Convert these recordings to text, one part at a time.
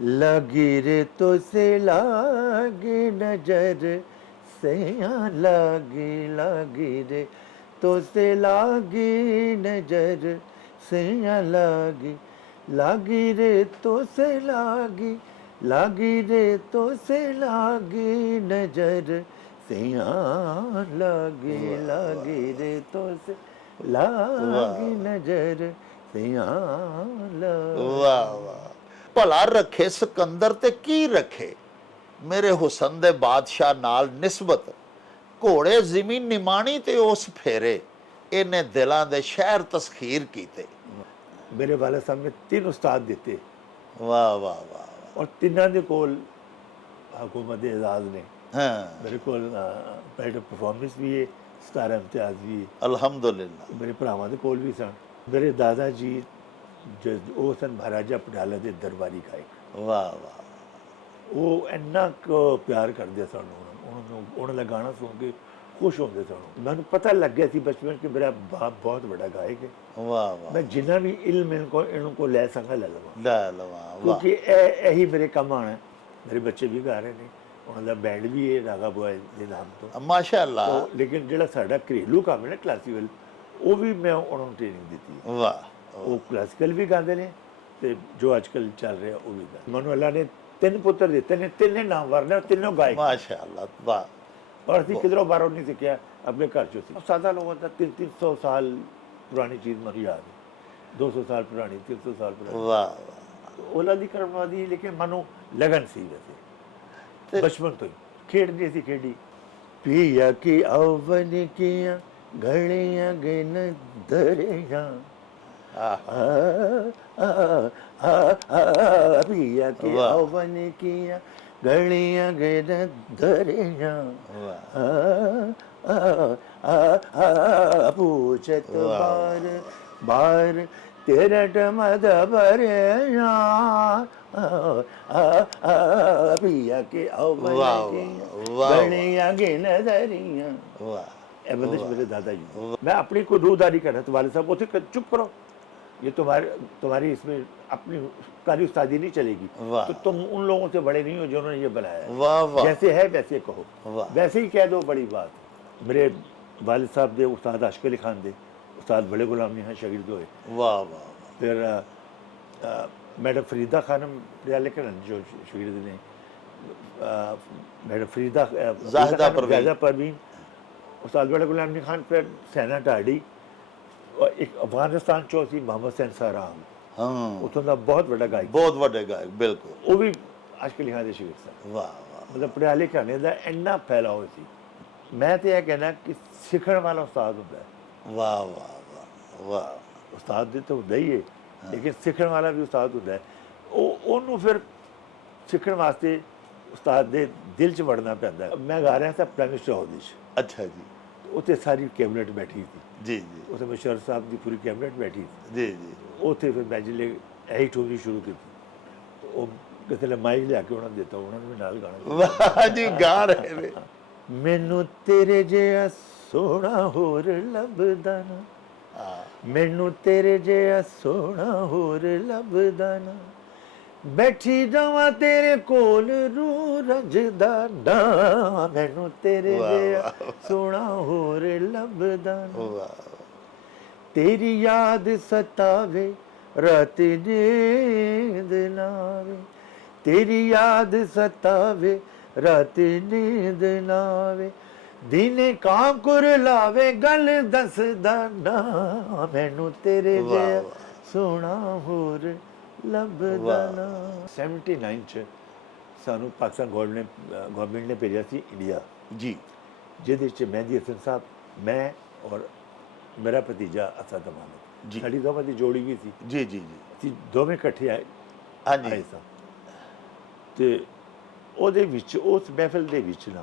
लगी रे तो से लागी नजर सैया लागी लागी रे तो से लागी नजर सैया लागी लागी रे तो से लागी रे तो से लागी नजर सैया लागी लागी रे तो से लागी नजर सैया लागी। वाह वाह, भला रखे सिकंदर ते की रखे, मेरे हुसन दे बादशाह नाल निस्बत घोड़े ज़मीन निमाणी ते उस फेरे, इन्हें दिलां दे शहर तस्खीर कीते। मेरे वाले साहब ने 3 उस्ताद दिते वाह वाह वाह, और तिन्हां दे कोल हुकूमत एजाज ने हाँ मेरे कोल पैड परफॉर्मेंस भी है, 17 इम्तियाज भी है, अल्हम्दुलिल्लाह। मेरे भरावां दे कोल भी सन। मेरे दादा जी जो ਉਹ ਸਨ ਮਹਾਰਾਜਾ ਪਟਿਆਲਾ ਦੇ ਦਰਬਾਰੀ ਗਾਇਕ। वाह वाह, ਉਹ ਇੰਨਾ ਕੁ ਪਿਆਰ ਕਰਦੇ ਸਨ ਉਹਨਾਂ ਦਾ ਗਾਣਾ ਸੁਣ ਕੇ ਖੁਸ਼ ਹੁੰਦੇ ਸਨ। ਮੈਨੂੰ ਪਤਾ ਲੱਗ ਗਿਆ ਸੀ ਬਚਪਨ ਕਿ ਮੇਰਾ ਬਾਪ ਬਹੁਤ ਵੱਡਾ ਗਾਇਕ ਹੈ। वाह वाह, ਮੈਂ ਜਿੰਨਾ ਵੀ ਇਲਮ ਇਹਨਾਂ ਕੋ ਲੈ ਸਕਾਂ ਲੈ ਲਵਾਂ, ला लवा वाह, ਕਿਉਂਕਿ ਇਹੀ ਮੇਰੇ ਕੰਮ ਆਣਾ। ਮੇਰੇ ਬੱਚੇ ਵੀ ਗਾ ਰਹੇ ਨੇ, ਉਹਨਾਂ ਦਾ ਬੈਂਡ ਵੀ ਹੈ ਰਾਗਾ ਬੋਏ ਦੇ ਨਾਮ ਤੋਂ। माशाअल्लाह, ਲੇਕਿਨ ਜਿਹੜਾ ਸਾਡਾ ਘਰੇਲੂ ਕੰਮ ਹੈ ਨਾ ਕਲਾਸੀਕਲ, ਉਹ ਵੀ ਮੈਂ ਉਹਨਾਂ ਨੂੰ ਟ੍ਰੇਨਿੰਗ ਦਿੱਤੀ ਹੈ। वाह ਉਹ ਕਲਾਸੀਕਲ ਵੀ ਗਾਉਂਦੇ ਨੇ ਤੇ ਜੋ ਅੱਜ ਕੱਲ੍ਹ ਚੱਲ ਰਿਹਾ ਉਹ ਵੀ ਗਾਉਂਦੇ। ਮੈਨੂੰ ਅੱਲਾ ਨੇ 3 ਪੁੱਤਰ ਦਿੱਤੇ ਨੇ, ਤਿੰਨੇ ਨਾਮਵਰ ਨੇ, ਤਿੰਨੋਂ ਗਾਇਕ। माशाअल्लाह, वाह। और ਅਸੀਂ ਕਿਧਰੋਂ ਬਾਹਰੋਂ ਨਹੀਂ ਸਿੱਖਿਆ, ਆਪਣੇ ਘਰ ਚੋਂ ਸੀ। ਸਾਦਾ ਲੋਕਾਂ ਦਾ 300 ਸਾਲ ਪੁਰਾਣੀ ਚੀਜ਼ ਮੈਨੂੰ ਯਾਦ ਹੈ, 200 ਸਾਲ ਪੁਰਾਣੀ, 300 ਸਾਲ ਪੁਰਾਣੀ। वाह वाह, ਉਹਨਾਂ ਦੀ ਕਰਮਵਾਦੀ, ਲੇਕਿਨ ਮੈਨੂੰ ਲਗਨ ਸੀ ਵੈਸੇ ਬਚਪਨ ਤੋਂ ਹੀ। ਖੇਡਦੀ ਸੀ ਖੇਡੀ। ਪਿਆ ਕੀ ਅਵਨ ਕੀਆਂ ਘੜੀਆਂ ਗਿਨ ਦਰਿਆ पिया के अवन किया गलियां गिन दरिया पूछत बार बार तेरठ मद भरिया पिया के अवन किया गलियां गिन दरिया। वाह, बंदिश मेरे दादाजी। मैं अपनी को रूदारी कर रहा था, वाले साहब बोलते चुप करो, ये तुम्हारी इसमें अपनी कारी उस्तादी नहीं चलेगी, तो तुम उन लोगों से बड़े नहीं हो जिन्होंने ये बनाया। वाह वाह, जैसे है वैसे कहो, वैसे ही कह दो, बड़ी बात। मेरे वालिद साहब दे उस्ताद आशिक अली खान दे उस्ताद बड़े गुलाम ने शागिर्द हुए। वाह वाह, फिर मैडम फरीदा खानम पटियाले के जो शागिर्द ने, मैडम फरीदा जाहिदा परवीन, उस्ताद बड़े गुलाम ने खान, फिर सैना ढाडी, और एक अफगानिस्तान चो सी मोहम्मद सैन साराम, हाँ उतों का बहुत बड़ा गायक, बहुत बड़े गायक, बिल्कुल। वो भी आशिक अली खान दे शागिर्द सन। वाह वाह, मतलब पटियाले कहने का इन्ना फैलाव सी। मैं तो यह कहना कि सीखण वाला उस्ताद होता है। वाह वाह वाह वाह, उस्ताद तो होता ही है, लेकिन सीखण वाला भी उस्ताद होता है। ਉਹਨੂੰ ਫਿਰ ਸਿੱਖਣ ਵਾਸਤੇ ਉਸਤਾਦ ਦੇ ਦਿਲ 'ਚ ਵੜਨਾ ਪੈਂਦਾ। ਮੈਂ ਗਾ ਰਿਹਾ ਸੀ ਪ੍ਰਾਈਮ ਮਿਨਿਸਟਰ ਹਾਊਸ ਵਿੱਚ। अच्छा जी, ਉੱਥੇ ਸਾਰੀ ਕੈਬਨਿਟ ਬੈਠੀ ਸੀ। जी जी, ਉੱਥੇ ਮੁਸ਼ਰਫ ਸਾਹਿਬ ਦੀ ਪੂਰੀ ਕੈਬਨਿਟ ਬੈਠੀ ਸੀ। जी जी, ਉੱਥੇ ਫਿਰ ਮੈਂ ਜਿਲੇ ਇਹੀ ਟੋਰੀ ਸ਼ੁਰੂ ਕੀਤੀ, ਉਹ ਕਿਸੇ ਨੇ ਮਾਈਕ ਲਿਆ ਕੇ ਉਹਨਾਂ ਨੂੰ ਦਿੱਤਾ, ਉਹਨਾਂ ਨੂੰ ਵੀ ਨਾਲ ਗਾਣਾ। वाह जी, गा रहे ने। ਮੈਨੂੰ ਤੇਰੇ ਜਿਹਾ ਸੋਹਣਾ ਹੋਰ ਲੱਭਦਾ ਨਾ, ਮੈਨੂੰ ਤੇਰੇ ਜਿਹਾ ਸੋਹਣਾ ਹੋਰ ਲੱਭਦਾ ਨਾ, ਬੈਠੀ ਜਾਵਾਂ ਤੇਰੇ ਕੋਲ ਰੂ ਰਜਦਾ ਨਾ, ਮੈਨੂੰ ਤੇਰੇ ਜਿਹਾ ਸੋਹਣਾ ਹੋਰ ਲੱਭਦਾ ਨਾ, ਤੇਰੀ ਯਾਦ ਸਤਾਵੇ ਰਾਤ ਨੀਂਦ ਨਾ ਆਵੇ, ਤੇਰੀ ਯਾਦ ਸਤਾਵੇ ਰਾਤ ਨੀਂਦ ਨਾ ਆਵੇ, ਦਿਨੇ ਕਾਂ ਕੁਰਲਾਵੇ ਗੱਲ ਦੱਸਦਾ ਨਾ, ਮੈਨੂੰ ਤੇਰੇ ਜਿਹਾ ਸੋਹਣਾ ਹੋਰ ਲੱਭਦਾ ਨਾ। 79 ਚ ਸਾਨੂੰ ਪਾਕਿਸਤਾਨ ਗਵਰਨਮੈਂਟ ਨੇ ਭੇਜਿਆ ਸੀ ਇੰਡੀਆ जी, ਜਿਹਦੇ 'ਚ ਮਹਿੰਦੀ ਹਸਨ ਸਾਹਿਬ, ਮੈਂ ਔਰ ਮੇਰਾ ਭਤੀਜਾ ਅਸਦ ਅਮਾਨਤ, ਸਾਡੀ ਦੋਵਾਂ ਦੀ ਜੋੜੀ ਵੀ ਸੀ। जी जी जी, ਅਸੀਂ ਦੋਵੇਂ ਇਕੱਠੇ ਆਏ हाँ जी, ਸਾਂ। ਤੇ ਉਹਦੇ ਵਿੱਚ, ਉਸ ਮਹਿਫਿਲ ਦੇ ਵਿੱਚ ਨਾ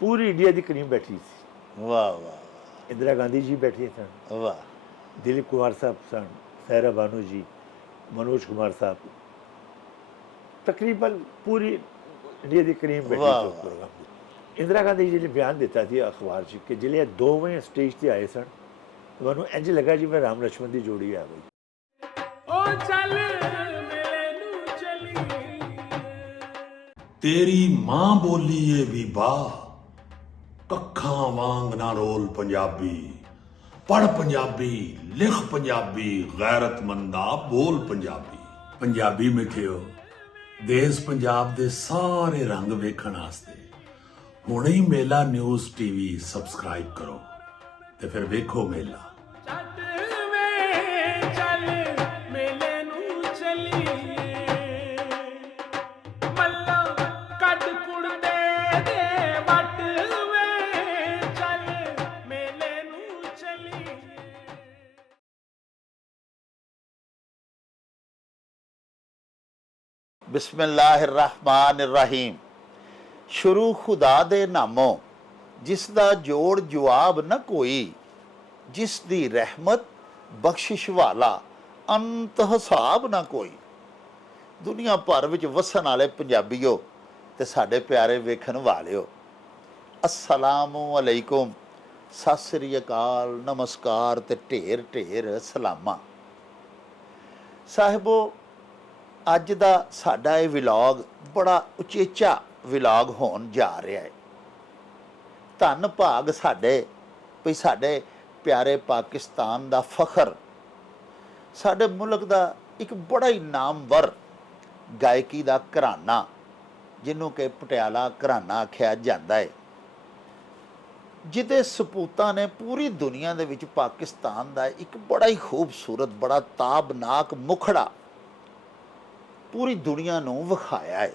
ਪੂਰੀ ਇੰਡੀਆ ਦੀ ਕਰੀਮ ਬੈਠੀ ਸੀ। वाह वाह ਇੰਦਰਾ ਗਾਂਧੀ ਜੀ ਬੈਠੇ ਸਨ, वाह, दिलीप कुमार साहब सन, सायरा बानू जी, मनोज कुमार साहब, तकरीबन पूरी इंडिया की करीम बैठी वाह, थी उस प्रोग्राम में। इंदिरा गांधी जी ने बयान दिता थी अखबार च कि जिले दोवें स्टेज से आए सन, तो मैं इंज लगा जी मैं राम लक्ष्मण की जोड़ी आ गई। ਤੇਰੀ ਮਾਂ ਬੋਲੀ ਏ ਵੀ ਬਾ, ਕੱਖਾਂ ਵਾਂਗ ਨਾ ਰੋਲ ਪੰਜਾਬੀ, ਪੜ੍ਹ ਪੰਜਾਬੀ, ਲਿਖ ਪੰਜਾਬੀ, ਗੈਰਤਮੰਦਾ ਬੋਲ ਪੰਜਾਬੀ। ਪੰਜਾਬੀ ਮਿੱਠਿਓ, ਦੇਸ਼ ਪੰਜਾਬ ਦੇ ਸਾਰੇ ਰੰਗ ਵੇਖਣ ਵਾਸਤੇ ਹੁਣੇ ਹੀ ਮੇਲਾ ਨਿਊਜ਼ ਟੀਵੀ ਸਬਸਕ੍ਰਾਈਬ ਕਰੋ ਤੇ ਫਿਰ ਵੇਖੋ ਮੇਲਾ। ਚੱਟ ਵੇ ਚੱਲ ਮੇਲੇ ਨੂੰ ਚੱਲੀਏ, ਮੱਲਾ ਕੱਢ ਕੁੜਤੇ ਦੇ ਵੱਟ ਵੇ ਚੱਲ ਮੇਲੇ ਨੂੰ ਚੱਲੀਏ। ਬਿਸਮਿल्लाहिर्रहमानिर्रहीम। ਸ਼ੁਰੂ ਖੁਦਾ ਦੇ ਨਾਮੋਂ, ਜਿਸ ਦਾ ਜੋੜ ਜਵਾਬ ਨਾ ਕੋਈ, ਜਿਸ ਦੀ ਰਹਿਮਤ ਬਖਸ਼ਿਸ਼ ਵਾਲਾ ਅੰਤ ਹਿਸਾਬ ਨਾ ਕੋਈ। ਦੁਨੀਆ ਭਰ ਵਿੱਚ ਵਸਣ ਵਾਲੇ ਪੰਜਾਬੀਓ ਤੇ ਸਾਡੇ ਪਿਆਰੇ ਵੇਖਣ ਵਾਲਿਓ, ਅਸਲਾਮੁ ਅਲੈਕੁਮ, ਸਤਿ ਸ੍ਰੀ ਅਕਾਲ, ਨਮਸਕਾਰ ਤੇ ਢੇਰ ਢੇਰ ਸਲਾਮਾਂ। ਸਾਹਿਬੋ, ਅੱਜ ਦਾ ਸਾਡਾ ਇਹ ਵਲੌਗ ਬੜਾ ਉਚੇਚਾ ਵਲੌਗ ਹੋਣ ਜਾ ਰਿਹਾ ਹੈ। ਧੰਨ ਭਾਗ ਸਾਡੇ ਵੀ ਸਾਡੇ ਪਿਆਰੇ ਪਾਕਿਸਤਾਨ ਦਾ ਫਖਰ, ਸਾਡੇ ਮੁਲਕ ਦਾ ਇੱਕ ਬੜਾ ਹੀ ਨਾਮਵਰ ਗਾਇਕੀ ਦਾ ਘਰਾਨਾ, ਜਿਹਨੂੰ ਕਿ ਪਟਿਆਲਾ ਘਰਾਨਾ ਆਖਿਆ ਜਾਂਦਾ ਹੈ, ਜਿਹਦੇ ਸਪੂਤਾਂ ਨੇ ਪੂਰੀ ਦੁਨੀਆ ਦੇ ਵਿੱਚ ਪਾਕਿਸਤਾਨ ਦਾ ਇੱਕ ਬੜਾ ਹੀ ਖੂਬਸੂਰਤ, ਬੜਾ ਤਾਬਨਾਕ ਮੁਖੜਾ ਪੂਰੀ ਦੁਨੀਆ ਨੂੰ ਵਿਖਾਇਆ ਹੈ।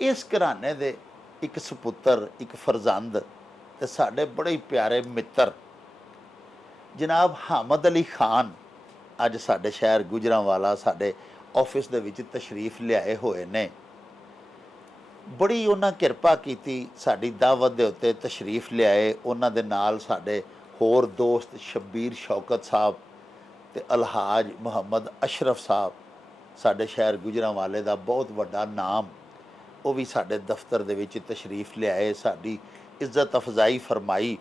ਇਸ ਘਰਾਣੇ ਦੇ ਇੱਕ ਸਪੁੱਤਰ, ਇੱਕ ਫਰਜ਼ੰਦ ਤੇ ਸਾਡੇ ਬੜੇ ਹੀ ਪਿਆਰੇ ਮਿੱਤਰ ਜਨਾਬ ਹਾਮਦ ਅਲੀ ਖਾਨ ਅੱਜ ਸਾਡੇ ਸ਼ਹਿਰ ਗੁਜਰਾਂਵਾਲਾ ਸਾਡੇ ਆਫਿਸ ਦੇ ਵਿੱਚ ਤਸ਼ਰੀਫ ਲਿਆਏ ਹੋਏ ਨੇ। ਬੜੀ ਉਹਨਾਂ ਕਿਰਪਾ ਕੀਤੀ, ਸਾਡੀ ਦਾਵਤ ਦੇ ਉੱਤੇ ਤਸ਼ਰੀਫ ਲਿਆਏ। ਉਹਨਾਂ ਦੇ ਨਾਲ ਸਾਡੇ ਹੋਰ ਦੋਸਤ ਸ਼ਬੀਰ ਸ਼ੌਕਤ ਸਾਹਿਬ ਤੇ ਅਲਹਾਜ ਮੁਹੰਮਦ ਅਸ਼ਰਫ ਸਾਹਿਬ, ਸਾਡੇ ਸ਼ਹਿਰ ਗੁਜਰਾਂਵਾਲੇ ਦਾ ਬਹੁਤ ਵੱਡਾ ਨਾਮ, ਉਹ ਵੀ ਸਾਡੇ ਦਫ਼ਤਰ ਦੇ ਵਿੱਚ ਤਸ਼ਰੀਫ ਲਿਆਏ, ਸਾਡੀ ਇੱਜ਼ਤ ਅਫਜ਼ਾਈ ਫਰਮਾਈ।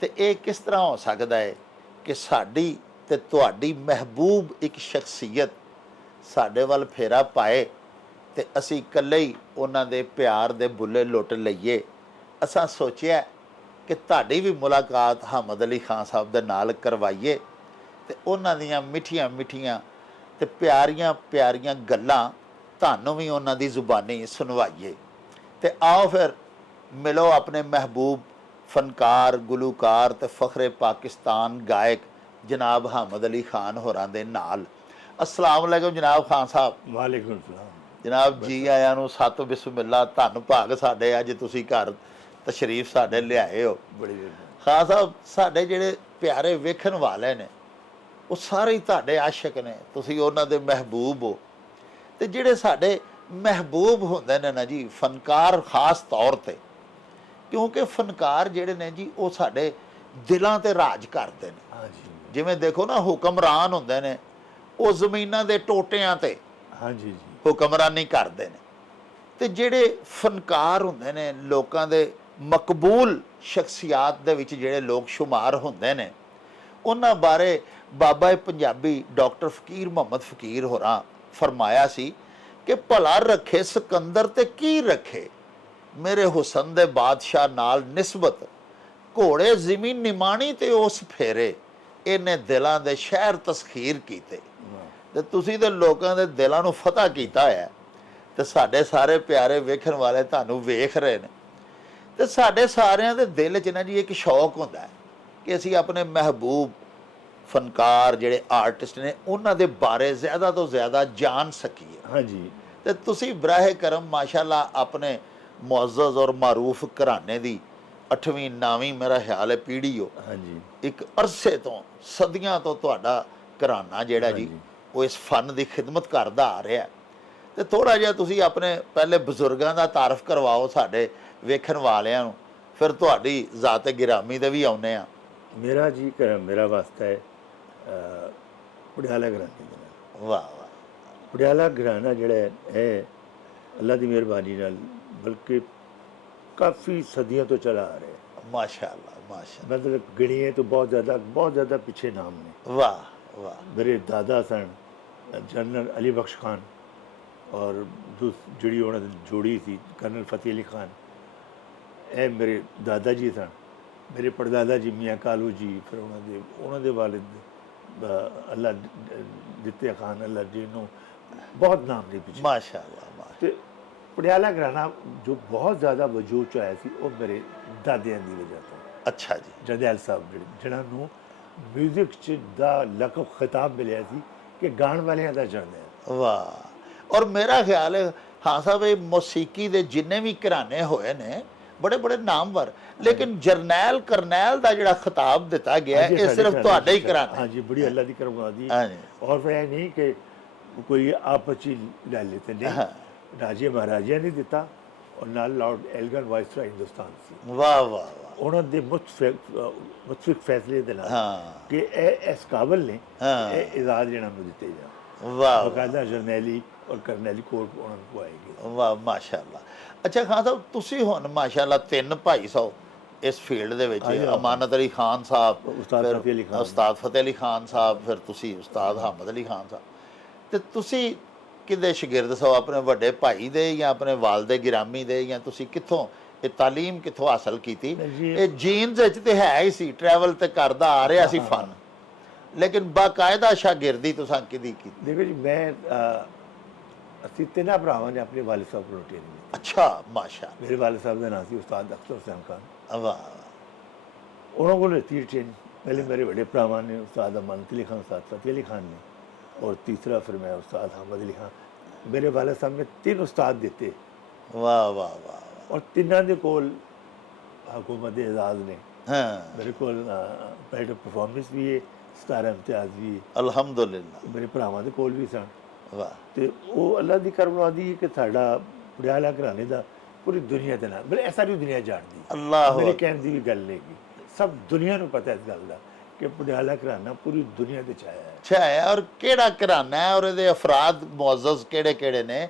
ਤੇ ਇਹ ਕਿਸ ਤਰ੍ਹਾਂ ਹੋ ਸਕਦਾ ਹੈ ਕਿ ਸਾਡੀ ਤੇ ਤੁਹਾਡੀ ਮਹਿਬੂਬ ਇੱਕ ਸ਼ਖਸੀਅਤ ਸਾਡੇ ਵੱਲ ਫੇਰਾ ਪਾਏ ਤੇ ਅਸੀਂ ਇਕੱਲੇ ਹੀ ਉਹਨਾਂ ਦੇ ਪਿਆਰ ਦੇ ਬੁੱਲੇ ਲੁੱਟ ਲਈਏ। ਅਸਾਂ ਸੋਚਿਆ ਕਿ ਤੁਹਾਡੀ ਵੀ ਮੁਲਾਕਾਤ ਹਾਮਦ ਅਲੀ ਖਾਨ ਸਾਹਿਬ ਦੇ ਨਾਲ ਕਰਵਾਈਏ ਤੇ ਉਹਨਾਂ ਦੀਆਂ ਮਿੱਠੀਆਂ ਮਿੱਠੀਆਂ ਤੇ ਪਿਆਰੀਆਂ ਪਿਆਰੀਆਂ ਗੱਲਾਂ ਤੁਹਾਨੂੰ ਵੀ ਉਹਨਾਂ ਦੀ ਜ਼ੁਬਾਨੀ ਸੁਣਵਾਈਏ। ਤੇ ਆਓ ਫਿਰ ਮਿਲੋ ਆਪਣੇ ਮਹਿਬੂਬ ਫਨਕਾਰ, ਗੁਲੂਕਾਰ ਤੇ ਫਖਰੇ ਪਾਕਿਸਤਾਨ ਗਾਇਕ ਜਨਾਬ ਹਾਮਦ ਅਲੀ ਖਾਨ ਹੋਰਾਂ ਦੇ ਨਾਲ। अस्सलाम वालेकुम जनाब खान साहब। ਵਾਲੇਕੁਮ ਸਲਾਮ जनाब जी आया ਨੂੰ सत बिस्मिल्ला। धन भाग साडे अज तुसीं घर तशरीफ साडे लिआए हो। ਬੜੀ खान साहब, साडे ਜਿਹੜੇ ਪਿਆਰੇ ਵੇਖਣ ਵਾਲੇ ਨੇ ਉਹ ਸਾਰੇ ਹੀ ਤੁਹਾਡੇ ਆਸ਼ਿਕ ਨੇ, ਤੁਸੀਂ ਉਹਨਾਂ ਦੇ ਮਹਿਬੂਬ ਹੋ। ਤੇ ਜਿਹੜੇ ਸਾਡੇ ਮਹਿਬੂਬ ਹੁੰਦੇ ਨੇ ਨਾ ਜੀ ਫਨਕਾਰ, ਖਾਸ ਤੌਰ ਤੇ, ਕਿਉਂਕਿ ਫਨਕਾਰ ਜਿਹੜੇ ਨੇ ਜੀ ਉਹ ਸਾਡੇ ਦਿਲਾਂ ਤੇ ਰਾਜ ਕਰਦੇ ਨੇ। ਹਾਂਜੀ ਜਿਵੇਂ ਦੇਖੋ ਨਾ ਹੁਕਮਰਾਨ ਹੁੰਦੇ ਨੇ, ਉਹ ਜ਼ਮੀਨਾਂ ਦੇ ਟੋਟਿਆਂ ਤੇ ਹਾਂਜੀ ਜੀ ਹੁਕਮਰਾਨੀ ਕਰਦੇ ਨੇ। ਤੇ ਜਿਹੜੇ ਫਨਕਾਰ ਹੁੰਦੇ ਨੇ, ਲੋਕਾਂ ਦੇ ਮਕਬੂਲ ਸ਼ਖਸੀਅਤ ਦੇ ਵਿੱਚ ਜਿਹੜੇ ਲੋਕ ਸ਼ੁਮਾਰ ਹੁੰਦੇ ਨੇ, ਉਹਨਾਂ ਬਾਰੇ ਬਾਬਾ ਪੰਜਾਬੀ ਡਾਕਟਰ ਫਕੀਰ ਮੁਹੰਮਦ ਫਕੀਰ ਹੋਰਾਂ ਫਰਮਾਇਆ ਸੀ ਕਿ ਭਲਾ ਰੱਖੇ ਸਿਕੰਦਰ ਤੇ ਕੀ ਰੱਖੇ, ਮੇਰੇ ਹੁਸਨ ਦੇ ਬਾਦਸ਼ਾਹ ਨਾਲ ਨਿਸਬਤ, ਘੋੜੇ ਜ਼ਮੀਨ ਨਿਮਾਣੀ ਤੇ ਉਸ ਫੇਰੇ, ਇਹਨੇ ਦਿਲਾਂ ਦੇ ਸ਼ਹਿਰ ਤਸਖੀਰ ਕੀਤੇ। ਤੇ ਤੁਸੀਂ ਤੇ ਲੋਕਾਂ ਦੇ ਦਿਲਾਂ ਨੂੰ ਫਤਹ ਕੀਤਾ ਹੋਇਆ ਤੇ ਸਾਡੇ ਸਾਰੇ ਪਿਆਰੇ ਵੇਖਣ ਵਾਲੇ ਤੁਹਾਨੂੰ ਵੇਖ ਰਹੇ ਨੇ। ਤੇ ਸਾਡੇ ਸਾਰਿਆਂ ਦੇ ਦਿਲ 'ਚ ਨਾ ਜੀ ਇੱਕ ਸ਼ੌਕ ਹੁੰਦਾ ਹੈ ਕਿ ਅਸੀਂ ਆਪਣੇ ਮਹਿਬੂਬ ਫਨਕਾਰ ਜਿਹੜੇ ਆਰਟਿਸਟ ਨੇ ਉਹਨਾਂ ਦੇ ਬਾਰੇ ਜ਼ਿਆਦਾ ਤੋਂ ਜ਼ਿਆਦਾ ਜਾਣ ਸਕੀਏ। ਹਾਂਜੀ ਤੇ ਤੁਸੀਂ ਬਰਾਹ ਕਰਮ ਮਾਸ਼ਾਅੱਲਾ ਆਪਣੇ ਮੁਅੱਜ਼ਜ਼ ਔਰ ਮਾਰੂਫ ਘਰਾਣੇ ਦੀ 8ਵੀਂ 9ਵੀਂ ਮੇਰਾ ਖਿਆਲ ਹੈ ਪੀੜ੍ਹੀ ਹੋ। ਹਾਂਜੀ ਇੱਕ ਅਰਸੇ ਤੋਂ, ਸਦੀਆਂ ਤੋਂ ਤੁਹਾਡਾ ਘਰਾਨਾ ਜਿਹੜਾ ਜੀ ਉਹ ਇਸ ਫਨ ਦੀ ਖਿਦਮਤ ਕਰਦਾ ਆ ਰਿਹਾ। ਤੇ ਥੋੜਾ ਜਿਹਾ ਤੁਸੀਂ ਆਪਣੇ ਪਹਿਲੇ ਬਜ਼ੁਰਗਾਂ ਦਾ ਤਾਰਫ ਕਰਵਾਓ ਸਾਡੇ ਵੇਖਣ ਵਾਲਿਆਂ ਨੂੰ, ਫਿਰ ਤੁਹਾਡੀ ਜ਼ਾਤ ਗਿਰਾਮੀ ਦੇ ਵੀ ਆਉਂਦੇ ਆ। ਮੇਰਾ ਜੀ ਮੇਰਾ ਵਾਸਤਾ ਹੈ ਪਟਿਆਲਾ ਘਰਾਣੇ ਦੇ ਨਾਲ। ਵਾਹ ਵਾਹ, ਪਟਿਆਲਾ ਘਰਾਣਾ ਜਿਹੜਾ ਹੈ ਅੱਲਾ ਦੀ ਮਿਹਰਬਾਨੀ ਨਾਲ ਬਲਕਿ ਕਾਫੀ ਸਦੀਆਂ ਤੋਂ ਚਲਾ ਆ ਰਿਹਾ ਹੈ। ਮਾਸ਼ਾਅੱਲਾ ਮਾਸ਼ਾਅੱਲਾ, मतलब गिणिए तो बहुत ज़्यादा पीछे नाम ने। वाह वाह, मेरे दादा सन जनरल अली बख्श खान, ਔਰ ਜਿਹੜੀ ਉਹਨਾਂ ਦੀ ਜੋੜੀ ਸੀ ਕਰਨਲ ਫਤਿਹ ਅਲੀ ਖਾਨ, ਇਹ ਮੇਰੇ ਦਾਦਾ ਜੀ ਸਨ। ਮੇਰੇ ਪੜਦਾਦਾ ਜੀ ਮੀਆਂ ਕਾਲੂ ਜੀ, ਫਿਰ ਉਹਨਾਂ ਦੇ ਵਾਲਿਦ ਅੱਲਾ ਦਿੱਤੇ ਖਾਨ, ਅੱਲਾ ਜੀ ਨੂੰ ਬਹੁਤ ਨਾਮ ਦੇ ਪਿੱਛੇ ਮਾਸ਼ਾਅੱਲਾ। ਤੇ ਪਟਿਆਲਾ ਘਰਾਣਾ ਜੋ ਬਹੁਤ ਜ਼ਿਆਦਾ ਵਜੂਦ 'ਚ ਆਇਆ ਸੀ ਉਹ ਮੇਰੇ ਦਾਦਿਆਂ ਦੀ ਵਜ੍ਹਾ ਤੋਂ। ਅੱਛਾ ਜੀ। ਜਰਨੈਲ ਸਾਹਿਬ ਜਿਹਨਾਂ ਨੂੰ ਮਿਊਜ਼ਿਕ 'ਚ ਦਾ ਲਕਬ ਖਿਤਾਬ ਮਿਲਿਆ ਸੀ ਕਿ ਗਾਣ ਵਾਲਿਆਂ ਦਾ ਜਰਨੈਲ। ਵਾਹ। ਔਰ ਮੇਰਾ ਖਿਆਲ ਹੈ ਹਾਂ ਸਾਹਿਬ, ਇਹ ਮੌਸੀਕੀ ਦੇ ਜਿੰਨੇ ਵੀ ਘਰਾਣੇ ਹੋਏ ਨੇ ਬੜੇ ਬੜੇ ਨਾਮਵਰ, ਲੇਕਿਨ ਜਰਨੈਲ ਕਰਨੈਲ ਦਾ ਜਿਹੜਾ ਖਿਤਾਬ ਦਿੱਤਾ ਗਿਆ ਇਹ ਸਿਰਫ ਤੁਹਾਡੇ ਹੀ ਘਰਾਣੇ। ਹਾਂਜੀ, ਬੜੀ ਅੱਲਾ ਦੀ ਕਰਮਾਦੀ। ਹਾਂਜੀ। ਔਰ ਫਿਰ ਇਹ ਨਹੀਂ ਕਿ ਕੋਈ ਆਪਸ 'ਚ ਲੈ ਲੈਤੇ, ਨਹੀਂ, ਰਾਜੇ ਮਹਾਰਾਜਿਆਂ ਨੇ ਦਿੱਤਾ ਔਰ ਨਾਲ ਲਾਰਡ ਐਲਗਨ ਵਾਇਸਰਾਏ ਹਿੰਦੁਸਤਾਨ ਸੀ। ਵਾਹ ਵਾਹ ਵਾਹ। ਉਹਨਾਂ ਦੇ ਮੁਤਫਿਕ ਫੈਸਲੇ ਦੇ ਨਾਲ ਹਾਂ ਕਿ ਇਹ ਇਸ ਕਾਬਲ ਨੇ ਹਾਂ। ਇਹ ਇਜਾਜ਼ਤ ਜਿਹਨਾਂ ਨੂੰ ਦਿੱਤੇ ਜਾਣ। ਵਾਹ ਬਕਾਇਦਾ ਜਰਨੈਲੀ ਔਰ ਕਰਨੈਲੀ ਕੋਲ ਉਹਨਾਂ ਨੂੰ ਪੁਆਏਗੀ। ਵਾਹ ਮਾਸ਼ਾਅੱਲਾ। ਅੱਛਾ ਖਾਨ ਸਾਹਿਬ, ਤੁਸੀਂ ਹੁਣ ਮਾਸ਼ਾਅੱਲਾ 3 ਭਾਈ ਸੋ ਇਸ ਫੀਲਡ ਦੇ ਵਿੱਚ, ਅਮਾਨਤ ਅਲੀ ਖਾਨ ਸਾਹਿਬ, ਉਸਤਾਦ ਫਤਿਹ ਅਲੀ ਖਾਨ ਸਾਹਿਬ, ਫਿਰ ਤੁਸੀਂ ਉਸਤਾਦ ਹਾਮਦ ਅਲੀ ਖਾਨ ਸਾਹਿਬ, ਤੇ ਤੁਸੀਂ ਕਿਹਦੇ ਸ਼ਾਗਿਰਦ ਸੋ? ਆਪਣੇ ਵੱਡੇ ਭਾਈ ਦੇ ਜਾਂ ਆਪਣੇ ਵਾਲਦੇ ਗਿਰਾਮੀ ਦੇ, ਜਾਂ ਤੁਸੀਂ ਕਿੱਥੋਂ ਇਹ ਤਾਲੀਮ ਕਿੱਥੋਂ ਹਾਸਲ ਕੀਤੀ? ਇਹ ਜੀਨਸ ਵਿੱਚ ਤੇ ਹੈ ਹੀ ਸੀ, ਟਰੈਵਲ ਤੇ ਕਰਦਾ ਆ ਰਿਹਾ ਸੀ ਫਨ, ਲੇਕਿਨ ਬਾਕਾਇਦਾ ਸ਼ਾਗਿਰਦੀ ਤੁਸੀਂ ਕਿਹਦੀ ਕੀਤੀ? ਦੇਖੋ ਜੀ, ਮੈਂ ਅਸੀਂ ਤਿੰਨਾਂ ਭਰਾਵਾਂ ਨੇ ਆਪਣੇ ਵਾਲਿਦ ਸਾਹਿਬ ਕੋਲ ਟ੍ਰੇਨਿੰਗ ਲਈ। ਅੱਛਾ ਮਾਸ਼ਾ। ਮੇਰੇ ਵਾਲਿਦ ਸਾਹਿਬ ਦਾ ਨਾਮ ਸੀ ਉਸਤਾਦ ਅਖਤਰ ਹੁਸੈਨ ਖਾਨ। ਵਾਹ। ਉਹਨਾਂ ਕੋਲ ਲਿੱਤੀ ਟ੍ਰੇਨਿੰਗ। ਪਹਿਲੇ ਮੇਰੇ ਵੱਡੇ ਭਰਾਵਾਂ ਨੇ ਉਸਤਾਦ ਅਮਾਨਤ ਅਲੀ ਖਾਨ, ਉਸਤਾਦ ਫਤਿਹ ਅਲੀ ਖਾਨ ਨੇ, और तीसरा फिर मैं उस्ताद हामिद अली खान। मेरे वाले साहब ने 3 उस्ताद दिते। वाह वाह वाह। और तिन्ना दे कोल हुकूमत एजाज ने हाँ मेरे कोल प्राइड परफॉर्मेंस भी है, 17 इम्तियाज भी है, अल्हम्दुलिल्लाह। मेरे भरावां दे कोल भी सन। वाह। ते वो अल्लाह दी करमवादी है कि साडा पटियाला घराने दा पूरी दुनिया दे नाल, मतलब सारी दुनिया जानदी। अल्लाह मेरे कहने दी भी गल नहीं की, सब दुनिया नूं पता इस गल दा कि पटियाला घराना पूरी दुनिया दे छाया है। अच्छा है। और केड़ा घराना है और ਇਹਦੇ ਅਫਰਾਦ ਮੁਅੱਜ਼ਜ਼ ਕਿਹੜੇ ਨੇ?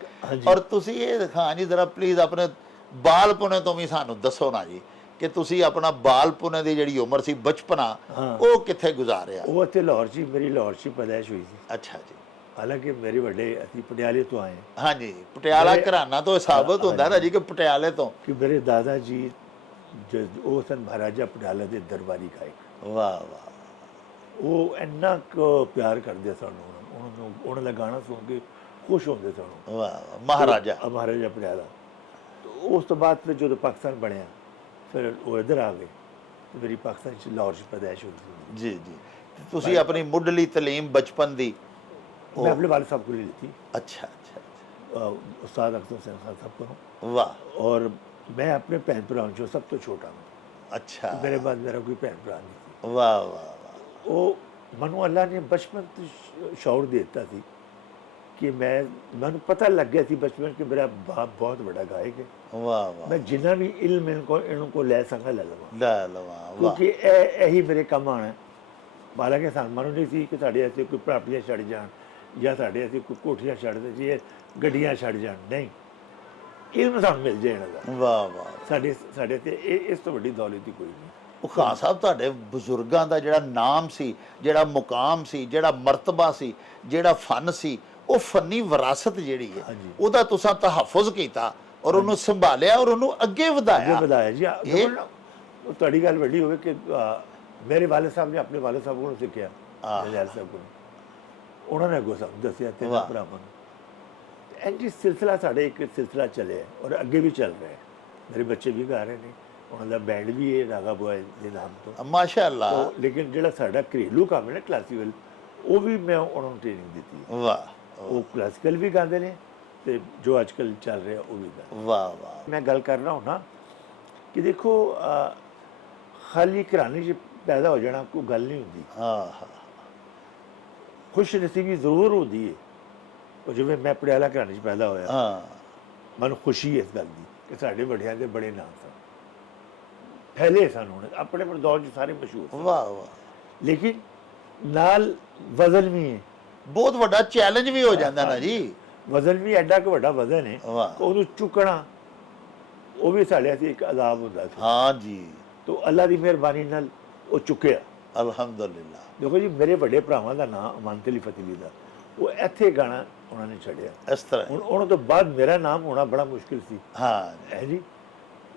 ਔਰ ਤੁਸੀਂ ਇਹ ਖਾਨ ਜੀ ਜ਼ਰਾ ਪਲੀਜ਼ ਆਪਣੇ ਬਾਲਪੁਣੇ ਤੋਂ ਵੀ ਸਾਨੂੰ ਦੱਸੋ ਨਾ ਜੀ ਕਿ ਤੁਸੀਂ ਆਪਣਾ ਬਾਲਪੁਣੇ ਦੀ ਜਿਹੜੀ ਉਮਰ ਸੀ, ਬਚਪਨਾ, ਉਹ ਕਿੱਥੇ ਗੁਜ਼ਾਰਿਆ? ਉਹ ਇੱਥੇ ਲਾਹੌਰ 'ਚ, ਮੇਰੀ ਲਾਹੌਰ 'ਚ ਪੈਦਾਇਸ਼ ਹੋਈ ਸੀ। ਅੱਛਾ ਜੀ। ਹਾਲਾਂਕਿ ਮੇਰੇ ਵੱਡੇ ਅਸੀਂ ਪਟਿਆਲੇ ਤੋਂ ਆਏ। ਹਾਂਜੀ, ਪਟਿਆਲਾ ਘਰਾਨਾ ਤੋਂ ਸਾਬਤ ਹੁੰਦਾ ਨਾ ਜੀ ਕਿ ਪਟਿਆਲੇ ਤੋਂ। ਕਿ ਮੇਰੇ ਦਾਦਾ ਜੀ ਉਹ ਸਨ ਮਹਾਰਾਜਾ ਪਟਿਆਲਾ ਦੇ ਦਰਬਾਰੀ ਗਾਇਕ। ਵਾਹ ਵਾਹ। ਉਹ ਇੰਨਾ ਕੁ ਪਿਆਰ ਕਰਦੇ ਸਾਨੂੰ, ਉਹਨਾਂ ਦਾ ਗਾਣਾ ਸੁਣ ਕੇ ਖੁਸ਼ ਹੁੰਦੇ ਸਨ। ਵਾਹ। ਮਹਾਰਾਜਾ ਪਟਿਆਲਾ। ਉਸ ਤੋਂ ਬਾਅਦ ਫਿਰ ਜਦੋਂ ਪਾਕਿਸਤਾਨ ਬਣਿਆ, ਫਿਰ ਉਹ ਇੱਧਰ ਆ ਗਏ ਤੇ ਮੇਰੀ ਪਾਕਿਸਤਾਨ 'ਚ ਲਾਹੌਰ 'ਚ ਪੈਦਾਇਸ਼ ਹੋਈ ਸੀ। ਜੀ ਜੀ। ਤੁਸੀਂ ਆਪਣੀ ਮੁੱਢਲੀ ਤਾਲੀਮ ਬਚਪਨ ਦੀ ਮੈਂ ਆਪਣੇ ਵਾਲਿਦ ਸਾਹਿਬ ਕੋਲ ਹੀ ਲਿੱਤੀ। अच्छा अच्छा। उस्ताद अख्तर हुसैन खान साहब को। वाह। और मैं अपने भैन भरावां चों सब तो छोटा हूँ। अच्छा। मेरे बाद मेरा कोई भैन भरा नहीं सी। वाह वाह वाह। वो मनु अल्लाह ने बचपन तो शौर देता थी कि मैनू पता लग गया थी बचपन कि मेरा बाप बहुत बड़ा गायक है। वाह वाह। मैं जिन्ना भी इल्म इनको लै सका ले लवां, वाह। क्योंकि यही मेरे काम आना। हालांकि सानू नहीं सी कि साढ़े ऐसे कोई प्रापर्टियां छड़ जान ਜਾਂ ਸਾਡੇ ਅਸੀਂ ਕੋਈ ਕੋਠੀਆਂ ਛੱਡਦੇ ਜੀ, ਗੱਡੀਆਂ ਛੱਡ ਜਾਣ, ਨਹੀਂ, ਇਲਮ ਸਾਨੂੰ ਮਿਲ ਜਾਏ ਇਹਨਾਂ ਦਾ। ਵਾਹ ਵਾਹ। ਸਾਡੇ ਤੇ ਇਸ ਤੋਂ ਵੱਡੀ ਦੌਲਤ ਹੀ ਕੋਈ ਨਹੀਂ। ਉਹ ਖਾਨ ਸਾਹਿਬ, ਤੁਹਾਡੇ ਬਜ਼ੁਰਗਾਂ ਦਾ ਜਿਹੜਾ ਨਾਮ ਸੀ, ਜਿਹੜਾ ਮੁਕਾਮ ਸੀ, ਜਿਹੜਾ ਮਰਤਬਾ ਸੀ, ਜਿਹੜਾ ਫਨ ਸੀ, ਉਹ ਫਨੀ ਵਿਰਾਸਤ ਜਿਹੜੀ ਹੈ ਉਹਦਾ ਤੁਸੀਂ ਤਹੱਫੁਜ਼ ਕੀਤਾ ਔਰ ਉਹਨੂੰ ਸੰਭਾਲਿਆ ਔਰ ਉਹਨੂੰ ਅੱਗੇ ਵਧਾਇਆ ਜੀ। ਤੁਹਾਡੀ ਗੱਲ ਵੱਡੀ ਹੋਵੇ ਕਿ ਮੇਰੇ ਵਾਲਿਦ ਸਾਹਿਬ ਨੇ ਆਪਣੇ ਵਾਲਿਦ ਸਾਹਿਬ ਕੋਲੋਂ ਸਿੱਖਿਆ, ਜਰਨੈਲ ਸਾਹਿਬ ਕੋਲੋਂ। ਉਹਨਾਂ ਨੇ ਅੱਗੋਂ ਸਾਨੂੰ ਦੱਸਿਆ ਤੇ ਭਰਾਵਾਂ ਨੂੰ। ਇੰਝ ਸਿਲਸਿਲਾ ਸਾਡੇ ਇੱਕ ਸਿਲਸਿਲਾ ਚੱਲਿਆ ਔਰ ਅੱਗੇ ਵੀ ਚੱਲ ਰਿਹਾ। ਮੇਰੇ ਬੱਚੇ ਵੀ ਗਾ ਰਹੇ ਨੇ, ਉਹਨਾਂ ਦਾ ਬੈਂਡ ਵੀ ਹੈ ਰਾਗਾ ਬੋਏ ਦੇ ਨਾਮ ਤੋਂ, ਮਾਸ਼ਾਅੱਲਾ। ਲੇਕਿਨ ਜਿਹੜਾ ਸਾਡਾ ਘਰੇਲੂ ਕੰਮ ਹੈ ਨਾ ਕਲਾਸੀਕਲ, ਉਹ ਵੀ ਮੈਂ ਉਹਨਾਂ ਨੂੰ ਟ੍ਰੇਨਿੰਗ ਦਿੱਤੀ ਹੈ। ਵਾਹ। ਉਹ ਕਲਾਸੀਕਲ ਵੀ ਗਾਉਂਦੇ ਨੇ ਤੇ ਜੋ ਅੱਜ ਕੱਲ੍ਹ ਚੱਲ ਰਿਹਾ ਉਹ ਵੀ ਗਾਉਂਦੇ। ਵਾਹ ਵਾਹ। ਮੈਂ ਗੱਲ ਕਰ ਰਹਾ ਹੁੰਦਾ ਕਿ ਦੇਖੋ, ਖਾਲੀ ਘਰਾਣੇ 'ਚ ਪੈਦਾ ਹੋ ਜਾਣਾ ਕੋਈ ਗੱਲ ਨਹੀਂ ਹੁੰਦੀ। ਹਾਂ। खुश नसीबी जरूर होती है। और जिवें मैं पटियाला घराने 'ਚ पैदा होया, ਮੈਨੂੰ खुशी है इस गल की कि साढ़े वड्डियां दे बड़े नाम सन, फैले सन, हुण अपने दौर 'ਚ सारे मशहूर। वाह वाह। लेकिन नाल वजन भी है, बहुत ਵੱਡਾ ਚੈलेंज भी हो ਜਾਂਦਾ ना जी। वजन भी एडा कि वड्डा वजन है, ਉਹਨੂੰ ਚੁੱਕਣਾ ਉਹ ਵੀ ਸਾਡੇ ਲਈ ਇੱਕ ਅਜ਼ਾਬ ਹੁੰਦਾ ਸੀ। हाँ जी। तो अल्लाह ਦੀ ਮਿਹਰਬਾਨੀ ਨਾਲ ਉਹ ਚੁੱਕਿਆ, ਅਲਹਮਦੁਲਿल्लाह। देखो जी, मेरे बड़े भरावां का नाम अमानत अली फतेह अली दा, वो ਇੱਥੇ ਗਾਣਾ ਉਹਨਾਂ ਨੇ ਛੱਡਿਆ। ਇਸ ਤਰ੍ਹਾਂ ਹੁਣ ਉਹਨਾਂ ਤੋਂ ਬਾਅਦ ਮੇਰਾ ਨਾਮ ਹੋਣਾ ਬੜਾ ਮੁਸ਼ਕਿਲ ਸੀ ਹਾਂ ਹੈ ਜੀ,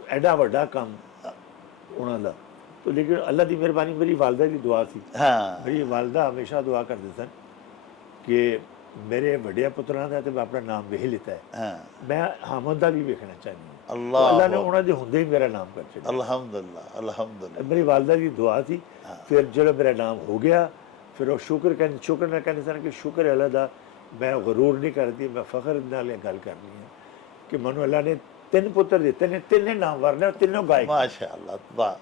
ਐਡਾ ਵੱਡਾ ਕੰਮ ਉਹਨਾਂ ਦਾ। तो लेकिन अल्लाह की मेहरबानी मेरी वालदा की दुआ थी। ਹਾਂ मेरी वालदा हमेशा दुआ करते सन कि मेरे वड्डिया पुत्रां दा ते मैं अपना नाम वेख लिता है, ਹਾਂ मैं हामद दा भी वेखना चाहती हूँ। तो अल्लाह अल्लाह ने उन्होंने दे हुंदे ही मेरा नाम कर छड्या। अल्हम्दुलिल्लाह अल्हम्दुलिल्लाह मेरी वालदा की दुआ थी। फिर जो मेरा नाम हो गया, फिर वो शुक्र कहते सन कि शुक्र है अल्लाह दा, मैं गरूर नहीं करती, मैं फखर नाल गल करनी है कि मैनू अल्लाह ने 3 पुत्र दिते ने, तिन्ने नाम वरने, तीनों गायक। माशाअल्लाह वाह।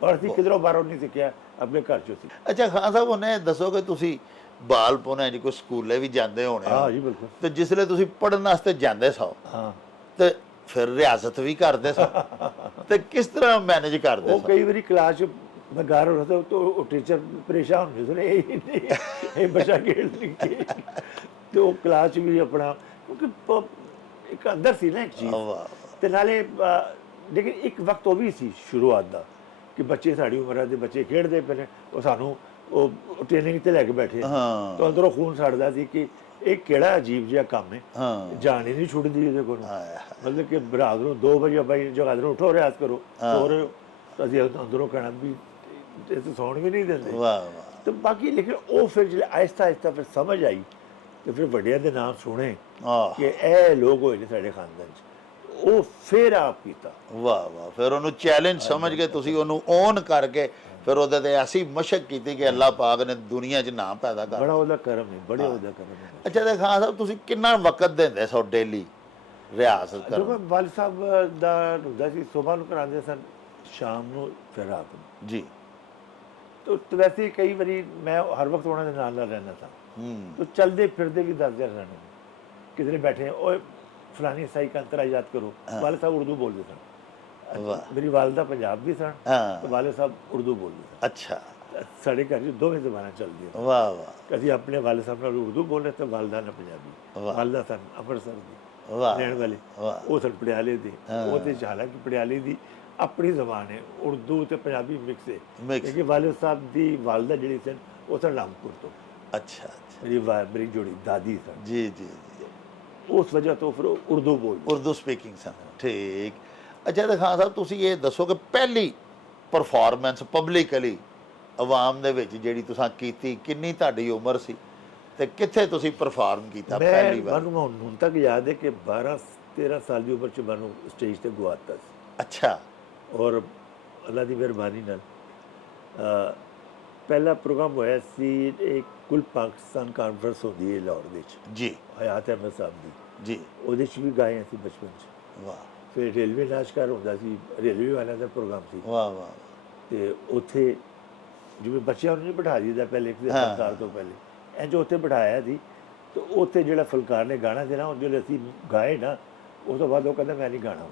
और ਅਸੀਂ ਕਿਧਰੋਂ ਬਾਹਰੋਂ ਨਹੀਂ ਸਿੱਖਿਆ, ਆਪਣੇ ਘਰ ਚੋਂ ਸੀ। ਅੱਛਾ ਖਾਨ ਸਾਹਿਬ ਉਹਨੇ ਦੱਸੋ ਕਿ ਤੁਸੀਂ ਬਾਲਪੁਣੇ ਜੀ ਕੋਈ ਸਕੂਲੇ ਵੀ ਜਾਂਦੇ ਹੋਣੇ ਹਾਂ ਹੋ ਜੀ ਬਿਲਕੁਲ। ਤੇ ਜਿਸਲੇ ਤੁਸੀਂ ਪੜਨ ਵਾਸਤੇ ਜਾਂਦੇ ਸੋ ਹਾਂ ਤੇ ਫਿਰ ਰਿਆਜ਼ਤ ਵੀ ਕਰਦੇ ਸੋ ਤੇ ਕਿਸ ਤਰ੍ਹਾਂ ਮੈਨੇਜ ਕਰਦੇ ਉਹ ਸੋ? ਕਈ ਵਾਰੀ ਕਲਾਸ 'ਚ ਮੈਂ ਘਰ ਹੁੰਦਾ ਤਾਂ ਉਹ ਟੀਚਰ ਪਰੇਸ਼ਾਨ ਹੁੰਦੇ ਸਨ, ਇਹ ਬੱਚਾ ਖੇਡ ਨਹੀਂ ਕੇ, ਤੇ ਉਹ ਕਲਾਸ 'ਚ ਵੀ ਆਪਣਾ, ਕਿਉਂਕਿ ਇੱਕ ਅੰਦਰ ਸੀ ਨਾ ਇੱਕ ਚੀਜ਼। ਵਾਹ ਤੇ ਨਾਲੇ ਲੇਕਿਨ ਇੱਕ ਵਕਤ ਉਹ ਵੀ ਸੀ ਸ਼ੁਰੂਆਤ ਦਾ ਕਿ ਬੱਚੇ ਸਾਡੀ ਉਮਰ ਦੇ ਬੱਚੇ ਖੇਡਦੇ ਪਏ ਨੇ, ਉਹ ਸਾਨੂੰ ਉਹ ਟ੍ਰੇਨਿੰਗ ਤੇ ਲੈ ਕੇ ਬੈਠੇ, ਹਾਂ ਤਾਂ ਅੰਦਰੋਂ ਖੂਨ ਸੜਦਾ ਸੀ ਕਿ ਇਹ ਕਿਹੜਾ ਅਜੀਬ ਜਿਹਾ ਕੰਮ ਹੈ, ਹਾਂ ਜਾਣ ਹੀ ਨਹੀਂ ਛੁੱਟਦੀ ਇਹਦੇ ਕੋਲੋਂ। ਹਾਂ ਮਤਲਬ ਕਿ ਰਾਤ ਨੂੰ 2 ਵਜੇ ਬਾਈ ਜਗਾਦਰੋਂ ਉਠੋ ਰਿਆਜ਼ ਕਰੋ, ਸੋ ਰਹੇ ਹੋ, ਤਾਂ ਅਸੀਂ ਅੰਦਰੋਂ ਕਹਿਣਾ ਵੀ ਇਹ ਤਾਂ ਸੌਣ ਵੀ ਨਹੀਂ ਦਿੰਦੇ। ਵਾਹ ਵਾਹ ਤੇ ਬਾਕੀ ਲੇਕਿਨ ਉਹ ਫਿਰ ਜਿਹੜੇ ਆਹਿਸਤਾ ਆਹਿਸਤਾ ਫਿਰ ਸਮਝ ਆਈ ਤੇ ਫਿਰ ਵੱਡਿਆਂ ਦੇ ਨਾਮ ਸੁਣੇ ਆਹ ਕਿ ਇਹ ਲੋਕ ਹੋਏ ਨੇ ਸਾਡੇ ਖਾਨਦਾਨ 'ਚ, ਉਹ ਫਿਰ ਆਪ ਕੀਤਾ। ਵਾਹ ਵਾਹ। ਫਿਰ ਉਹਨੂੰ ਚੈਲੰਜ ਸਮਝ ਕੇ ਤੁਸੀਂ ਉਹਨੂੰ ਓਨ ਕਰਕੇ ਫਿਰ ਉਹਦੇ ਤੇ ਐਸੀ ਮਸ਼ਕ ਕੀਤੀ ਕਿ ਅੱਲਾਹ ਪਾਕ ਨੇ ਦੁਨੀਆ 'ਚ ਨਾਮ ਪੈਦਾ ਕਰ। ਬੜਾ ਉਹਦਾ ਕਰਮ ਹੈ, ਬੜੇ ਉਹਦਾ ਕਰਮ ਹੈ। ਅੱਛਾ ਤੇ ਖਾਨ ਸਾਹਿਬ ਤੁਸੀਂ ਕਿੰਨਾ ਵਕਤ ਦਿੰਦੇ ਸੋ ਡੇਲੀ ਰਿਆਜ਼ਤ ਜਦੋਂ ਕਰਨ? ਵਾਲ ਸਾਹਿਬ ਦਾ ਹੁੰਦਾ ਸੀ, ਸੁਬਾਹ ਨੂੰ ਕਰਾਉਂਦੇ ਸਨ, ਸ਼ਾਮ ਨੂੰ ਫਿਰ ਰਾਤ ਨੂੰ। ਜੀ ਤਾਂ ਵੈਸੇ ਹੀ ਕਈ ਵਾਰੀ ਮੈਂ ਹਰ ਵਕਤ ਉਹਨਾਂ ਦੇ ਨਾਲ ਨਾਲ ਰਹਿੰਦਾ ਸਾਂ, ਤਾਂ ਚਲਦੇ ਫਿਰਦੇ ਵੀ ਦੱਸਦੇ ਸਨ, ਕਿਧਰੇ ਬੈਠੇ ਉਹ ਫਲਾਨੀ ਸਾਈ का अंतरा याद करो। वाले साहब उर्दू बोलते सन, मेरी वालदा पंजाबी सन, हाँ तो वाले साहब उर्दू बोलते सन। अच्छा साढ़े घर च दोवें जबानां चलदियां, वाह वाह कभी अपने वाले साहब नाल उर्दू बोले तो वालदा ने पंजाबी। वाह। वालदा सन अमृतसर दी वाह रहण वाले, वाह ਉਹ ਸਨ ਪਟਿਆਲੇ ਦੇ। हाँ। ਉਹਦੇ ਚ ਹਾਲਾਂਕਿ ਪਟਿਆਲੇ ਦੀ ਆਪਣੀ ਜ਼ਬਾਨ ਹੈ, ਉਰਦੂ ਤੇ ਪੰਜਾਬੀ ਮਿਕਸ ਹੈ, मिक्स ਲੇਕਿਨ ਵਾਲੇ ਸਾਹਿਬ ਦੀ ਵਾਲਦਾ ਜਿਹੜੀ ਸਨ ਉਹ ਸਨ ਰਾਮਪੁਰ ਤੋਂ। अच्छा अच्छा ਮੇਰੀ ਜੋੜੀ ਦਾਦੀ ਸਨ, जी जी जी ਉਸ ਵਜ੍ਹਾ ਤੋਂ ਫਿਰ ਉਹ ਉਰਦੂ ਬੋਲਦੇ। ਉਰਦੂ ਸਪੀਕਿੰਗ ਸਨ। ਠੀਕ। ਅੱਛਾ ਤੇ ਖਾਨ ਸਾਹਿਬ ਤੁਸੀਂ ਇਹ ਦੱਸੋ ਕਿ ਪਹਿਲੀ ਪਰਫਾਰਮੈਂਸ ਪਬਲਿਕਲੀ ਆਵਾਮ ਦੇ ਵਿੱਚ ਜਿਹੜੀ ਤੁਸੀਂ ਕੀਤੀ, ਕਿੰਨੀ ਤੁਹਾਡੀ ਉਮਰ ਸੀ ਤੇ ਕਿੱਥੇ ਤੁਸੀਂ ਪਰਫਾਰਮ ਕੀਤਾ ਪਹਿਲੀ ਵਾਰ? ਮੈਨੂੰ ਹੁਣ ਤੱਕ ਯਾਦ ਹੈ ਕਿ 12-13 ਸਾਲ ਦੀ ਉਮਰ 'ਚ ਮੈਨੂੰ ਸਟੇਜ ਤੇ ਗਵਾਤਾ ਸੀ। ਅੱਛਾ ਔਰ ਅੱਲਾ ਦੀ ਮਿਹਰਬਾਨੀ ਨਾਲ ਪਹਿਲਾ ਪ੍ਰੋਗਰਾਮ ਹੋਇਆ ਸੀ, ਇੱਕ ਕੁੱਲ ਪਾਕਿਸਤਾਨ ਕਾਨਫਰੰਸ ਹੁੰਦੀ ਹੈ ਲਾਹੌਰ ਦੇ ਵਿੱਚ, ਜੀ ਹਯਾਤ ਅਹਿਮਦ ਸਾਹਿਬ ਦੀ, ਜੀ ਉਹਦੇ 'ਚ ਵੀ ਗਾਏ ਅਸੀਂ ਬਚਪਨ 'ਚ। ਵਾਹ ਫਿਰ ਰੇਲਵੇ ਨਾਚਕਾਰ ਹੁੰਦਾ ਸੀ, ਰੇਲਵੇ ਵਾਲਿਆਂ ਦਾ ਪ੍ਰੋਗਰਾਮ ਸੀ, ਵਾਹ ਵਾਹ ਤੇ ਉੱਥੇ ਜਿਵੇਂ ਬੱਚਿਆਂ ਨੂੰ ਨਹੀਂ ਬਿਠਾ ਦਿੱਤਾ ਪਹਿਲੇ ਫੁਲਕਾਰ ਤੋਂ ਪਹਿਲੇ, ਇੰਝ ਉੱਥੇ ਬਿਠਾਇਆ ਸੀ। ਤੇ ਉੱਥੇ ਜਿਹੜਾ ਫੁਲਕਾਰ ਨੇ ਗਾਣਾ ਦੇਣਾ, ਉਹ ਜਦੋਂ ਅਸੀਂ ਗਾਏ ਨਾ, ਉਸ ਤੋਂ ਬਾਅਦ ਉਹ ਕਹਿੰਦਾ ਮੈਂ ਨਹੀਂ ਗਾਣਾ।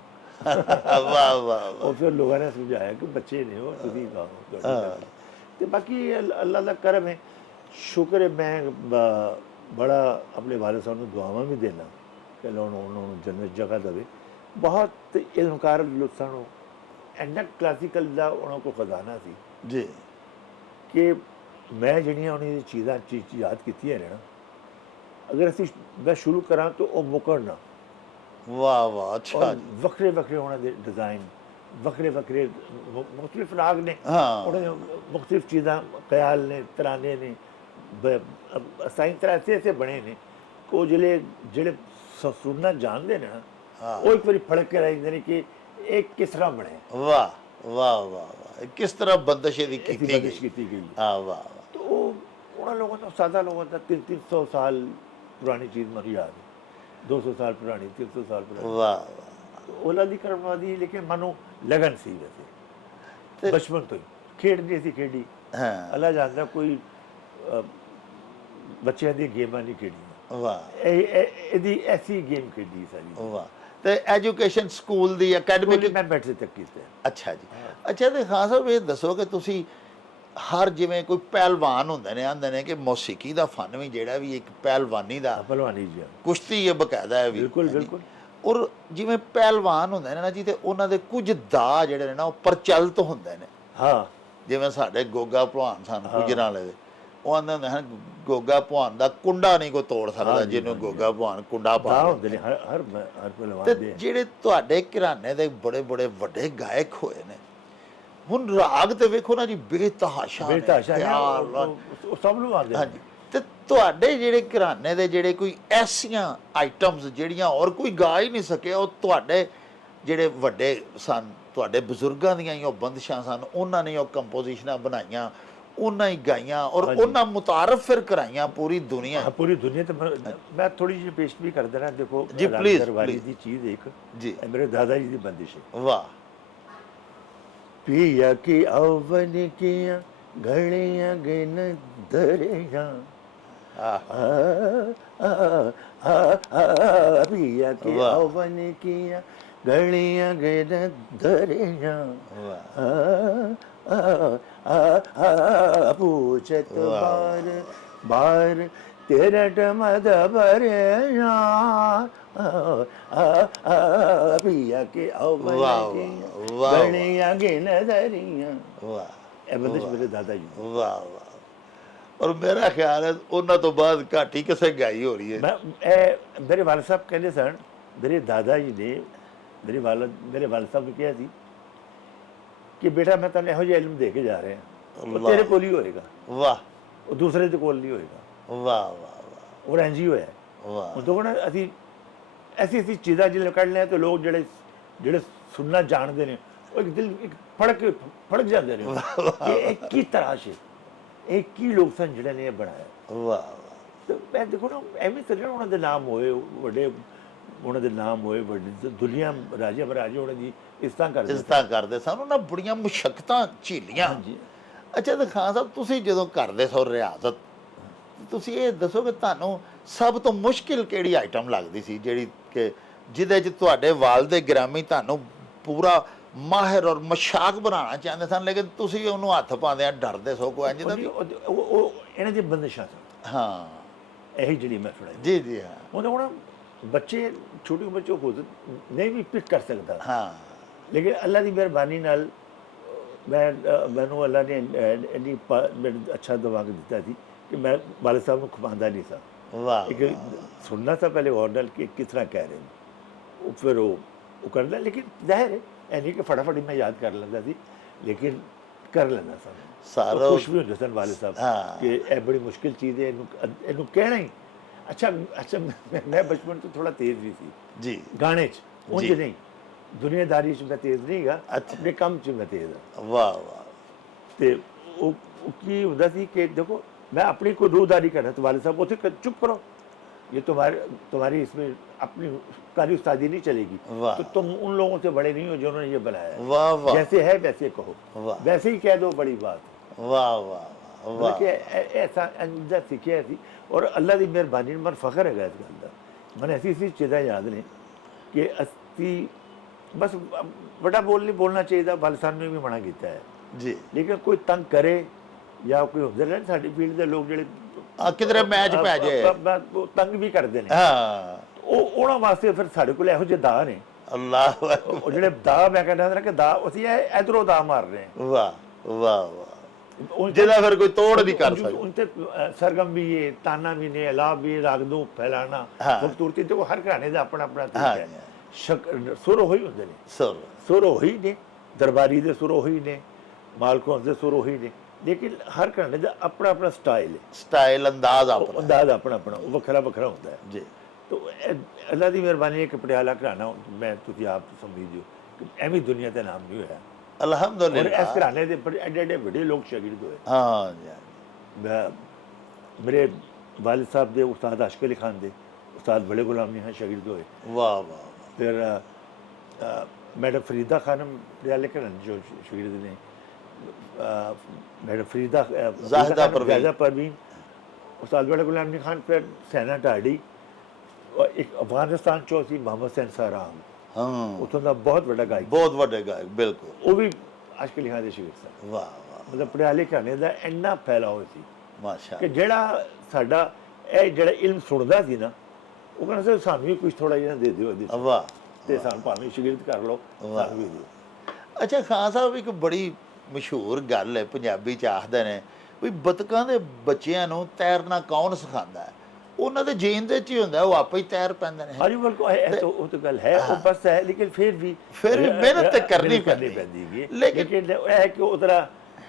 ਵਾਹ ਵਾਹ ਉਹ ਫਿਰ ਲੋਕਾਂ ਨੇ ਸਮਝਾਇਆ ਕਿ ਬੱਚੇ ਨੇ ਉਹ, ਤੁਸੀਂ ਗਾਓ ਤੁਹਾਡੀ ਗੱਲ। ਤੇ ਬਾਕੀ ਅੱਲਾ ਦਾ ਕਰਮ ਹੈ, ਸ਼ੁਕਰ ਹੈ। ਮੈਂ ਬੜਾ ਆਪਣੇ ਵਾਲਿਦ ਸਾਹਿਬ ਨੂੰ ਦੁਆਵਾਂ ਵੀ ਦੇਣਾ ਕਿ ਅੱਲਾ ਉਹਨਾਂ ਨੂੰ ਜੰਨਤ ਜਗ੍ਹਾ ਦੇਵੇ। ਬਹੁਤ ਇਲਮਕਾਰ ਸਨ ਉਹ, ਇੰਨਾ ਕਲਾਸੀਕਲ ਦਾ ਉਹਨਾਂ ਕੋਲ ਖਜ਼ਾਨਾ ਸੀ ਜੀ ਕਿ ਮੈਂ ਜਿਹੜੀਆਂ ਉਹਨਾਂ ਦੀ ਚੀਜ਼ਾਂ ਯਾਦ ਕੀਤੀਆਂ ਨੇ ਨਾ, ਅਗਰ ਅਸੀਂ ਮੈਂ ਸ਼ੁਰੂ ਕਰਾਂ ਤਾਂ ਉਹ ਮੁੱਕਣ ਨਾ। ਵਾਹ ਵਾਹ ਅੱਛਾ ਜੀ ਵੱਖਰੇ ਵੱਖਰੇ ਉਹਨਾਂ ਦੇ ਡਿਜ਼ਾਈਨ, ਵੱਖਰੇ ਵੱਖਰੇ ਮੁਖਤਲਿਫ ਰਾਗ ਨੇ, ਹਾਂ ਉਹਨਾਂ ਦੇ ਮੁਖਤਲਿਫ ਚੀਜ਼ਾਂ, ਖਿਆਲ ਨੇ, ਤਰਾਨੇ ਨੇ, ਸਾਈਂ ਤਰ੍ਹਾਂ ਐਸੇ ਬਣੇ ਨੇ ਕਿ ਉਹ ਜਿਹੜੇ ਸੁਣਨਾ ਜਾਣਦੇ ਨੇ ਨਾ, ਹਾਂ ਉਹ ਇੱਕ ਵਾਰੀ ਫੜਕ ਕੇ ਰਹਿ ਜਾਂਦੇ ਨੇ ਕਿ ਇਹ ਕਿਸ ਤਰ੍ਹਾਂ ਬਣੇ, ਵਾਹ ਵਾਹ ਵਾਹ ਵਾਹ। ਕਿਸ ਤਰ੍ਹਾਂ ਬੰਦਸ਼ ਇਹਦੀ ਕੀਤੀ ਬੰਦਿਸ਼ ਗਈ? ਕੀਤੀ ਗਈ। ਹਾਂ ਵਾਹ ਵਾਹ। तो वो उन्होंने लोगों ने सादा लोगों ने 300 साल पुरानी चीज़ मेरी याद है, 200 साल पुरानी, 300 साल पुरानी। वाह वाह। ओला दी करवा दी, लेकिन मनो लगन सी वैसे बचपन तो ही खेड नहीं सी खेडी। हाँ अल्लाह जानता कोई बच्चों दी गेमां नहीं खेडी, वाह ਇਹਦੀ ਐਸੀ ਗੇਮ ਖੇਡੀ ਸਾਰੀ। ਵਾਹ। ਤੇ ਐਜੂਕੇਸ਼ਨ ਸਕੂਲ ਦੀ ਅਕੈਡਮਿਕ? ਮੈਂ ਬੈਠ ਸੇ ਤੱਕ ਕੀਤਾ। ਅੱਛਾ ਜੀ। ਅੱਛਾ ਤੇ ਖਾਨ ਸਾਹਿਬ ਇਹ ਦੱਸੋ ਕਿ ਤੁਸੀਂ ਹਰ ਜਿਵੇਂ ਕੋਈ ਪਹਿਲਵਾਨ ਹੁੰਦੇ ਨੇ, ਆਂਦੇ ਨੇ ਕਿ ਮੌਸੀਕੀ ਦਾ ਫਨ ਵੀ ਜਿਹੜਾ ਵੀ ਇੱਕ ਪਹਿਲਵਾਨੀ ਦਾ, ਪਹਿਲਵਾਨੀ ਜੀ ਕੁਸ਼ਤੀ ਇਹ ਬਕਾਇਦਾ ਹੈ ਵੀ। ਬਿਲਕੁਲ ਬਿਲਕੁਲ। ਔਰ ਜਿਵੇਂ ਪਹਿਲਵਾਨ ਹੁੰਦੇ ਨੇ ਨਾ ਜੀ, ਤੇ ਉਹਨਾਂ ਦੇ ਕੁਝ ਦਾ ਜਿਹੜੇ ਨੇ ਨਾ ਉਹ ਪ੍ਰਚਲਿਤ ਹੁੰਦੇ ਨੇ। ਹਾਂ ਜਿਵੇਂ ਸਾਡੇ ਗੋਗਾ ਭਲਵਾਨ ਸਨ ਗੁਜਰਾਂ ਵਾਲੇ ਦੇ, ਉਹ ਆਂਦੇ ਹੁੰਦੇ ਹਨ ਗੋਗਾ ਭਵਾਨ ਦਾ ਕੁੰਡਾ ਨਹੀਂ ਕੋਈ ਤੋੜ ਸਕਦਾ, ਜਿਹਨੂੰ ਗੋਗਾ ਭਵਾਨ ਕੁੰਡਾ ਪਾ ਦਾ ਦੇ। ਹੁੰਦੇ ਨੇ ਹਰ ਪਹਿਲਵਾਨ ਤੇ ਦੇ। ਜਿਹੜੇ ਤੁਹਾਡੇ ਘਰਾਣੇ ਦੇ ਬੜੇ ਬੜੇ ਵੱਡੇ ਗਾਇਕ ਹੋਏ ਨੇ, ਹੁਣ ਰਾਗ ਤੇ ਵੇਖੋ ਨਾ ਜੀ, ਬੇਤਹਾਸ਼ਾ ਨੇ, ਬੇਤਹਾਸ਼ਾ ਨੇ, ਪਿਆਰ ਨਾਲ। ਉਹ ਸਭ ਨੂੰ ਆਉਂਦੇ ਹਾਂਜੀ, ਤੇ ਤੁਹਾਡੇ ਜਿਹੜੇ ਘਰਾਣੇ ਦੇ ਜਿਹੜੇ ਕੋਈ ਐਸੀਆਂ ਆਈਟਮਸ ਜਿਹੜੀਆਂ ਹੋਰ ਕੋਈ ਗਾ ਹੀ ਨਹੀਂ ਸਕਿਆ, ਉਹ ਤੁਹਾਡੇ ਜਿਹੜੇ ਵੱਡੇ ਸਨ, ਤੁਹਾਡੇ ਬਜ਼ੁਰਗਾਂ ਦੀਆਂ ਹੀ ਉਹ ਬੰਦਸ਼ਾਂ ਸਨ, ਉਹਨਾਂ ਨੇ ਉਹ ਕੰਪੋਜੀਸ਼ਨਾਂ ਬਣਾਈਆਂ, ਉਹਨਾਂ ਹੀ ਗਾਈਆਂ ਔਰ ਉਹਨਾਂ ਮੁਤਾਰਫ ਫਿਰ ਕਰਾਈਆਂ ਪੂਰੀ ਦੁਨੀਆ। ਹਾਂ, ਪੂਰੀ ਦੁਨੀਆ ਤੇ ਮੈਂ ਥੋੜੀ ਜਿਹੀ ਪੇਸ਼ ਵੀ ਕਰ ਦੇਣਾ। ਦੇਖੋ ਜੀ, please, ਦਰਬਾਰੀ please। ਦੀ ਚੀਜ਼ ਇੱਕ ਜੀ। ਇਹ ਮੇਰੇ ਦਾਦਾ ਜੀ ਦੀ ਬੰदिश है। ਵਾਹ। पिया की अवन किया घड़ियां गिन दरिया पिया की वाह। अवन किया घड़ियां गिन दरिया पूछत बार बार तेरठ मद भरिया पिया के अवन वाह, किया वाह, घड़ियां गिन दरिया। ਵਾਹ ਇਹ ਬੰਦਿਸ਼ ਮੇਰੇ ਦਾਦਾ ਜੀ। ਵਾਹ ਵਾਹ। ਔਰ ਮੇਰਾ ਖਿਆਲ ਹੈ ਉਹਨਾਂ ਤੋਂ ਬਾਅਦ ਘਾਟੀ ਕਿਸੇ ਗਾਈ ਹੋ ਰਹੀ ਹੈ। ਮੈਂ ਇਹ ਮੇਰੇ ਵਾਲਦ ਸਾਹਿਬ ਕਹਿੰਦੇ ਸਨ, ਮੇਰੇ ਦਾਦਾ ਜੀ ਨੇ ਮੇਰੇ ਵਾਲਦ ਸਾਹਿਬ ਨੂੰ ਕਿਹਾ ਸੀ ਕਿ ਬੇਟਾ ਮੈਂ ਤੈਨੂੰ ਇਹੋ ਜਿਹਾ ਇਲਮ ਦੇ ਕੇ ਜਾ ਰਿਹਾ, ਉਹ ਤੇਰੇ ਕੋਲ ਹੀ ਹੋਏਗਾ, ਵਾਹ ਉਹ ਦੂਸਰੇ ਦੇ ਕੋਲ ਨਹੀਂ ਹੋਏਗਾ। ਵਾਹ ਵਾਹ ਉਹ ਇੰਝ ਹੀ ਹੋਇਆ। ਵਾਹ ਉਹ ਤੋਂ ਨਾ ਅਸੀਂ ਐਸੀ ਚੀਜ਼ਾਂ ਜਿਹੜੇ ਕੱਢ ਲਿਆ ਤੇ ਲੋਕ ਜਿਹੜੇ ਸੁਣਨਾ ਜਾਣਦੇ ਨੇ ਉਹ ਇੱਕ ਦਿਲ ਇੱਕ ਫੜਕ ਜਾਂਦੇ ਨੇ ਕਿ ਇਹ ਕੀ ਤਰਾਸ਼ ਹੈ, ਇਹ ਕੀ ਲੋਕ ਸਨ ਜਿਹੜੇ ਨੇ ਇਹ ਬਣਾਇਆ। ਵਾਹ ਤੇ ਮੈਂ ਦੇਖੋ ਨਾ ਐਵੇਂ ਚੱਲਣਾ, ਉਹਨਾਂ ਦੇ ਨਾਮ ਹੋਏ ਵੱਡੇ, ਉਹਨਾਂ ਦੇ ਨਾਮ ਹੋਏ ਵੱਡੇ, ਦੁਨੀਆ ਰਾਜੇ ਮਹਾਰਾਜੇ ਉਹਨਾਂ ਦੀ ਇੱਜ਼ਤਾਂ ਕਰਦੇ ਕਰਦੇ ਸਨ, ਉਹਨਾਂ ਬੜੀਆਂ ਮੁਸ਼ੱਕਤਾਂ ਝੀਲੀਆਂ। ਹਾਂਜੀ। ਅੱਛਾ ਤੇ ਖਾਨ ਸਾਹਿਬ, ਤੁਸੀਂ ਜਦੋਂ ਕਰਦੇ ਸੋ ਰਿਆਜ਼ਤ, ਤੁਸੀਂ ਇਹ ਦੱਸੋ ਕਿ ਤੁਹਾਨੂੰ ਸਭ ਤੋਂ ਮੁਸ਼ਕਿਲ ਕਿਹੜੀ ਆਈਟਮ ਲੱਗਦੀ ਸੀ, ਜਿਹੜੀ ਕਿ ਜਿਹਦੇ 'ਚ ਤੁਹਾਡੇ ਵਾਲਦੇ ਗ੍ਰਾਮੀ ਤੁਹਾਨੂੰ ਪੂਰਾ ਮਾਹਿਰ ਔਰ ਮਸ਼ਾਕ ਬਣਾਉਣਾ ਚਾਹੁੰਦੇ ਸਨ, ਲੇਕਿਨ ਤੁਸੀਂ ਉਹਨੂੰ ਹੱਥ ਪਾਉਂਦੇ ਆ ਡਰਦੇ ਸੋ ਕੋਈ ਇੰਜ ਦਾ? ਉਹ ਇਹਨਾਂ ਦੀ ਬੰਦਿਸ਼ਾਂ ਸਨ। ਹਾਂ ਇਹੀ ਜਿਹੜੀ ਮੈਂ ਸੁਣਾਈ ਜੀ ਜੀ ਹਾਂ ਉਹਨੇ ਹੁਣ ਬੱਚੇ ਛੋਟੀ ਉਮਰ 'ਚ ਖੁਦ ਨਹੀਂ ਵੀ ਪਿਕ ਕਰ ਸਕਦਾ, ਹਾਂ ਲੇਕਿਨ ਅੱਲਾ ਦੀ ਮਿਹਰਬਾਨੀ ਨਾਲ ਮੈਨੂੰ ਅੱਲਾ ਨੇ ਇੰਨੀ ਅੱਛਾ ਦਿਮਾਗ ਦਿੱਤਾ ਸੀ ਕਿ ਮੈਂ ਵਾਲਿਦ ਸਾਹਿਬ ਨੂੰ ਖਵਾਉਂਦਾ ਨਹੀਂ ਸਾਂ। ਵਾਹ ਇੱਕ ਸੁਣਨਾ था पहले और डल कि किस तरह कह रहे हैं, फिर वो करना, लेकिन जाहिर है ਇਹ ਨਹੀਂ ਕਿ ਫਟਾਫਟ ਮੈਂ ਯਾਦ ਕਰ ਲੈਂਦਾ ਸੀ, ਲੇਕਿਨ ਕਰ ਲੈਂਦਾ ਸਾਂ। ਸਾਰਾ ਖੁਸ਼ ਵੀ ਹੁੰਦੇ ਸਨ ਵਾਲਿਦ ਸਾਹਿਬ ਕਿ ਇਹ ਬੜੀ ਮੁਸ਼ਕਿਲ ਚੀਜ਼ ਹੈ, ਇਹਨੂੰ ਕਹਿਣਾ ਹੀ। ਅੱਛਾ ਮੈਂ ਬਚਪਨ ਤੋਂ ਥੋੜਾ ਤੇਜ਼ ਵੀ ਸੀ ਜੀ ਗਾਣੇ 'ਚ, ਉਂਝ ਨਹੀਂ, ਦੁਨੀਆਦਾਰੀ 'ਚ ਮੈਂ ਤੇਜ਼ ਨਹੀਂ ਗਾ, ਆਪਣੇ ਕੰਮ 'ਚ ਮੈਂ ਤੇਜ਼ ਹਾਂ। ਵਾਹ ਵਾਹ। ਤੇ ਉਹ ਕੀ ਹੁੰਦਾ ਸੀ ਕਿ देखो मैं अपनी कोई रूदारी कर रहा तो वालिद साहब बोलते चुप करो, ये तुम्हारी इसमें अपनी कारी उस्तादी नहीं चलेगी, तो तुम उन लोगों से बड़े नहीं हो जिन्होंने ये बनाया है। वाह वाह। जैसे है वैसे कहो, वैसे ही कह दो, बड़ी बात। वाह वाह वाह। ऐसा अंदर सीखिया थी और अल्लाह की मेहरबानी मन फखर है इस गल का। मैंने ऐसी चीज़ां याद ने कि असी बस बड़ा बोलना चाहिए, वालिद साहब ने भी मना किया है जी, लेकिन कोई तंग करे ਜਾਂ ਕੋਈ ਹੁੰਦੇ ਨੇ ਸਾਡੀ ਫੀਲਡ ਦੇ ਲੋਕ ਜਿਹੜੇ ਕਿਧਰੇ ਮੈਚ ਪੈ ਜਾਏ, ਉਹ ਤੰਗ ਵੀ ਕਰਦੇ ਨੇ। ਹਾਂ, ਉਹ ਉਹਨਾਂ ਵਾਸਤੇ ਫਿਰ ਸਾਡੇ ਕੋਲ ਇਹੋ ਜਿਹੇ ਦਾਅ ਨੇ। ਅੱਲਾਹ ਉਹ ਜਿਹੜੇ ਦਾਅ ਮੈਂ ਕਹਿੰਦਾ ਨਾ ਕਿ ਦਾਅ ਅਸੀਂ ਇਧਰੋਂ ਦਾਅ ਮਾਰ ਰਹੇ ਹਾਂ। ਵਾਹ ਵਾਹ ਵਾਹ। ਜਿਹਦਾ ਫਿਰ ਕੋਈ ਤੋੜ ਨਹੀਂ ਕਰ ਸਕਦਾ। उन ਤੇ ਸਰਗਮ ਵੀ ਹੈ, ਤਾਨਾ ਵੀ ਨੇ, ਅਲਾਪ ਵੀ, ਰਾਗਦੂ ਫੈਲਾਣਾ, ਖੂਬਸੂਰਤੀ ਤੇ ਉਹ ਹਰ ਘਰਾਣੇ ਦਾ ਆਪਣਾ ਆਪਣਾ ਤਰੀਕਾ ਹੈ। ਸੁਰ ਉਹੀ ਹੁੰਦੇ ਨੇ, ਸੁਰ ਉਹੀ ਨੇ, ਦਰਬਾਰੀ ਦੇ ਸੁਰ ਉਹੀ ਨੇ, ਮਾਲਕੋਂ ਦੇ ਸੁਰ ਉਹੀ ਨੇ, ਲੇਕਿਨ ਹਰ ਘਰਾਣੇ ਦਾ ਆਪਣਾ ਆਪਣਾ ਸਟਾਈਲ ਹੈ, ਸਟਾਈਲ ਅੰਦਾਜ਼ ਆਪਣਾ ਆਪਣਾ ਉਹ ਵੱਖਰਾ ਹੁੰਦਾ ਹੈ ਜੀ। तो अल्लाह की मेहरबानी है कि पटियाला घराना मैं तुझे आप समझियो कि एवं दुनिया का नाम नहीं होया अल्हम्दुलिल्लाह। इस घराने के एडे एडे बड़े लोग शागिर्द होए। हाँ जी। मेरे वालिद साहब दे उस्ताद आशिक अली खान दे उस्ताद बड़े गुलाम ने शागिर्द होए। वाह वाह। फिर मैडम फरीदा खानम पटियाले घराने जो शागिर्द ने, मैडम फरीदा जाहिदा परवीन, उस्ताद बड़े गुलाम खान, फिर सैना ढाडी, एक अफगानिस्तान चो सी मोहम्मद हुसैन साराम, उतों का बहुत बड़ा गायक, बहुत बड़े गायक, बिल्कुल वो भी आशिक अली खान दे शागिर्द सन। वाह वाह। मतलब पटियाले घराने का इन्ना फैलाव सी माशा कि ਜਿਹੜਾ ਸਾਡਾ ਇਹ ਜਿਹੜਾ ਇਲਮ ਸੁਣਦਾ ਸੀ ਨਾ, ਉਹ ਕਹਿੰਦਾ ਸੀ ਸਾਨੂੰ ਵੀ ਕੁਝ ਥੋੜਾ ਜਿਹਾ ਦੇ ਦਿਓ ਇਹਦੇ 'ਚ। ਵਾਹ। ਤੇ ਸਾਨੂੰ ਭਾਵੇਂ ਸ਼ਾਗਿਰਦ ਕਰ ਲਓ, ਸਾਨੂੰ ਵੀ ਦਿਓ। ਅੱਛਾ ਖਾਨ ਸਾਹਿਬ, ਇੱਕ ਬੜੀ ਮਸ਼ਹੂਰ ਗੱਲ ਹੈ ਪੰਜਾਬੀ 'ਚ ਆਖਦੇ ਨੇ ਵੀ ਬਤਕਾਂ ਦੇ ਬੱਚਿਆਂ ਨੂੰ ਤੈਰਨਾ ਕੌਣ ਸਿਖਾਉਂਦਾ ਹੈ? ਉਹਨਾਂ ਦੇ ਜੀਨ ਦੇ 'ਚ ਹੀ ਹੁੰਦਾ, ਉਹ ਆਪੇ ਹੀ ਤੈਰ ਪੈਂਦੇ ਨੇ। हाँ जी बिल्कुल वो तो गल है वो बस है लेकिन फिर भी मेहनत तो करनी करनी पैंदी पैंदी है लेकिन लेकिन ये है कि उधरा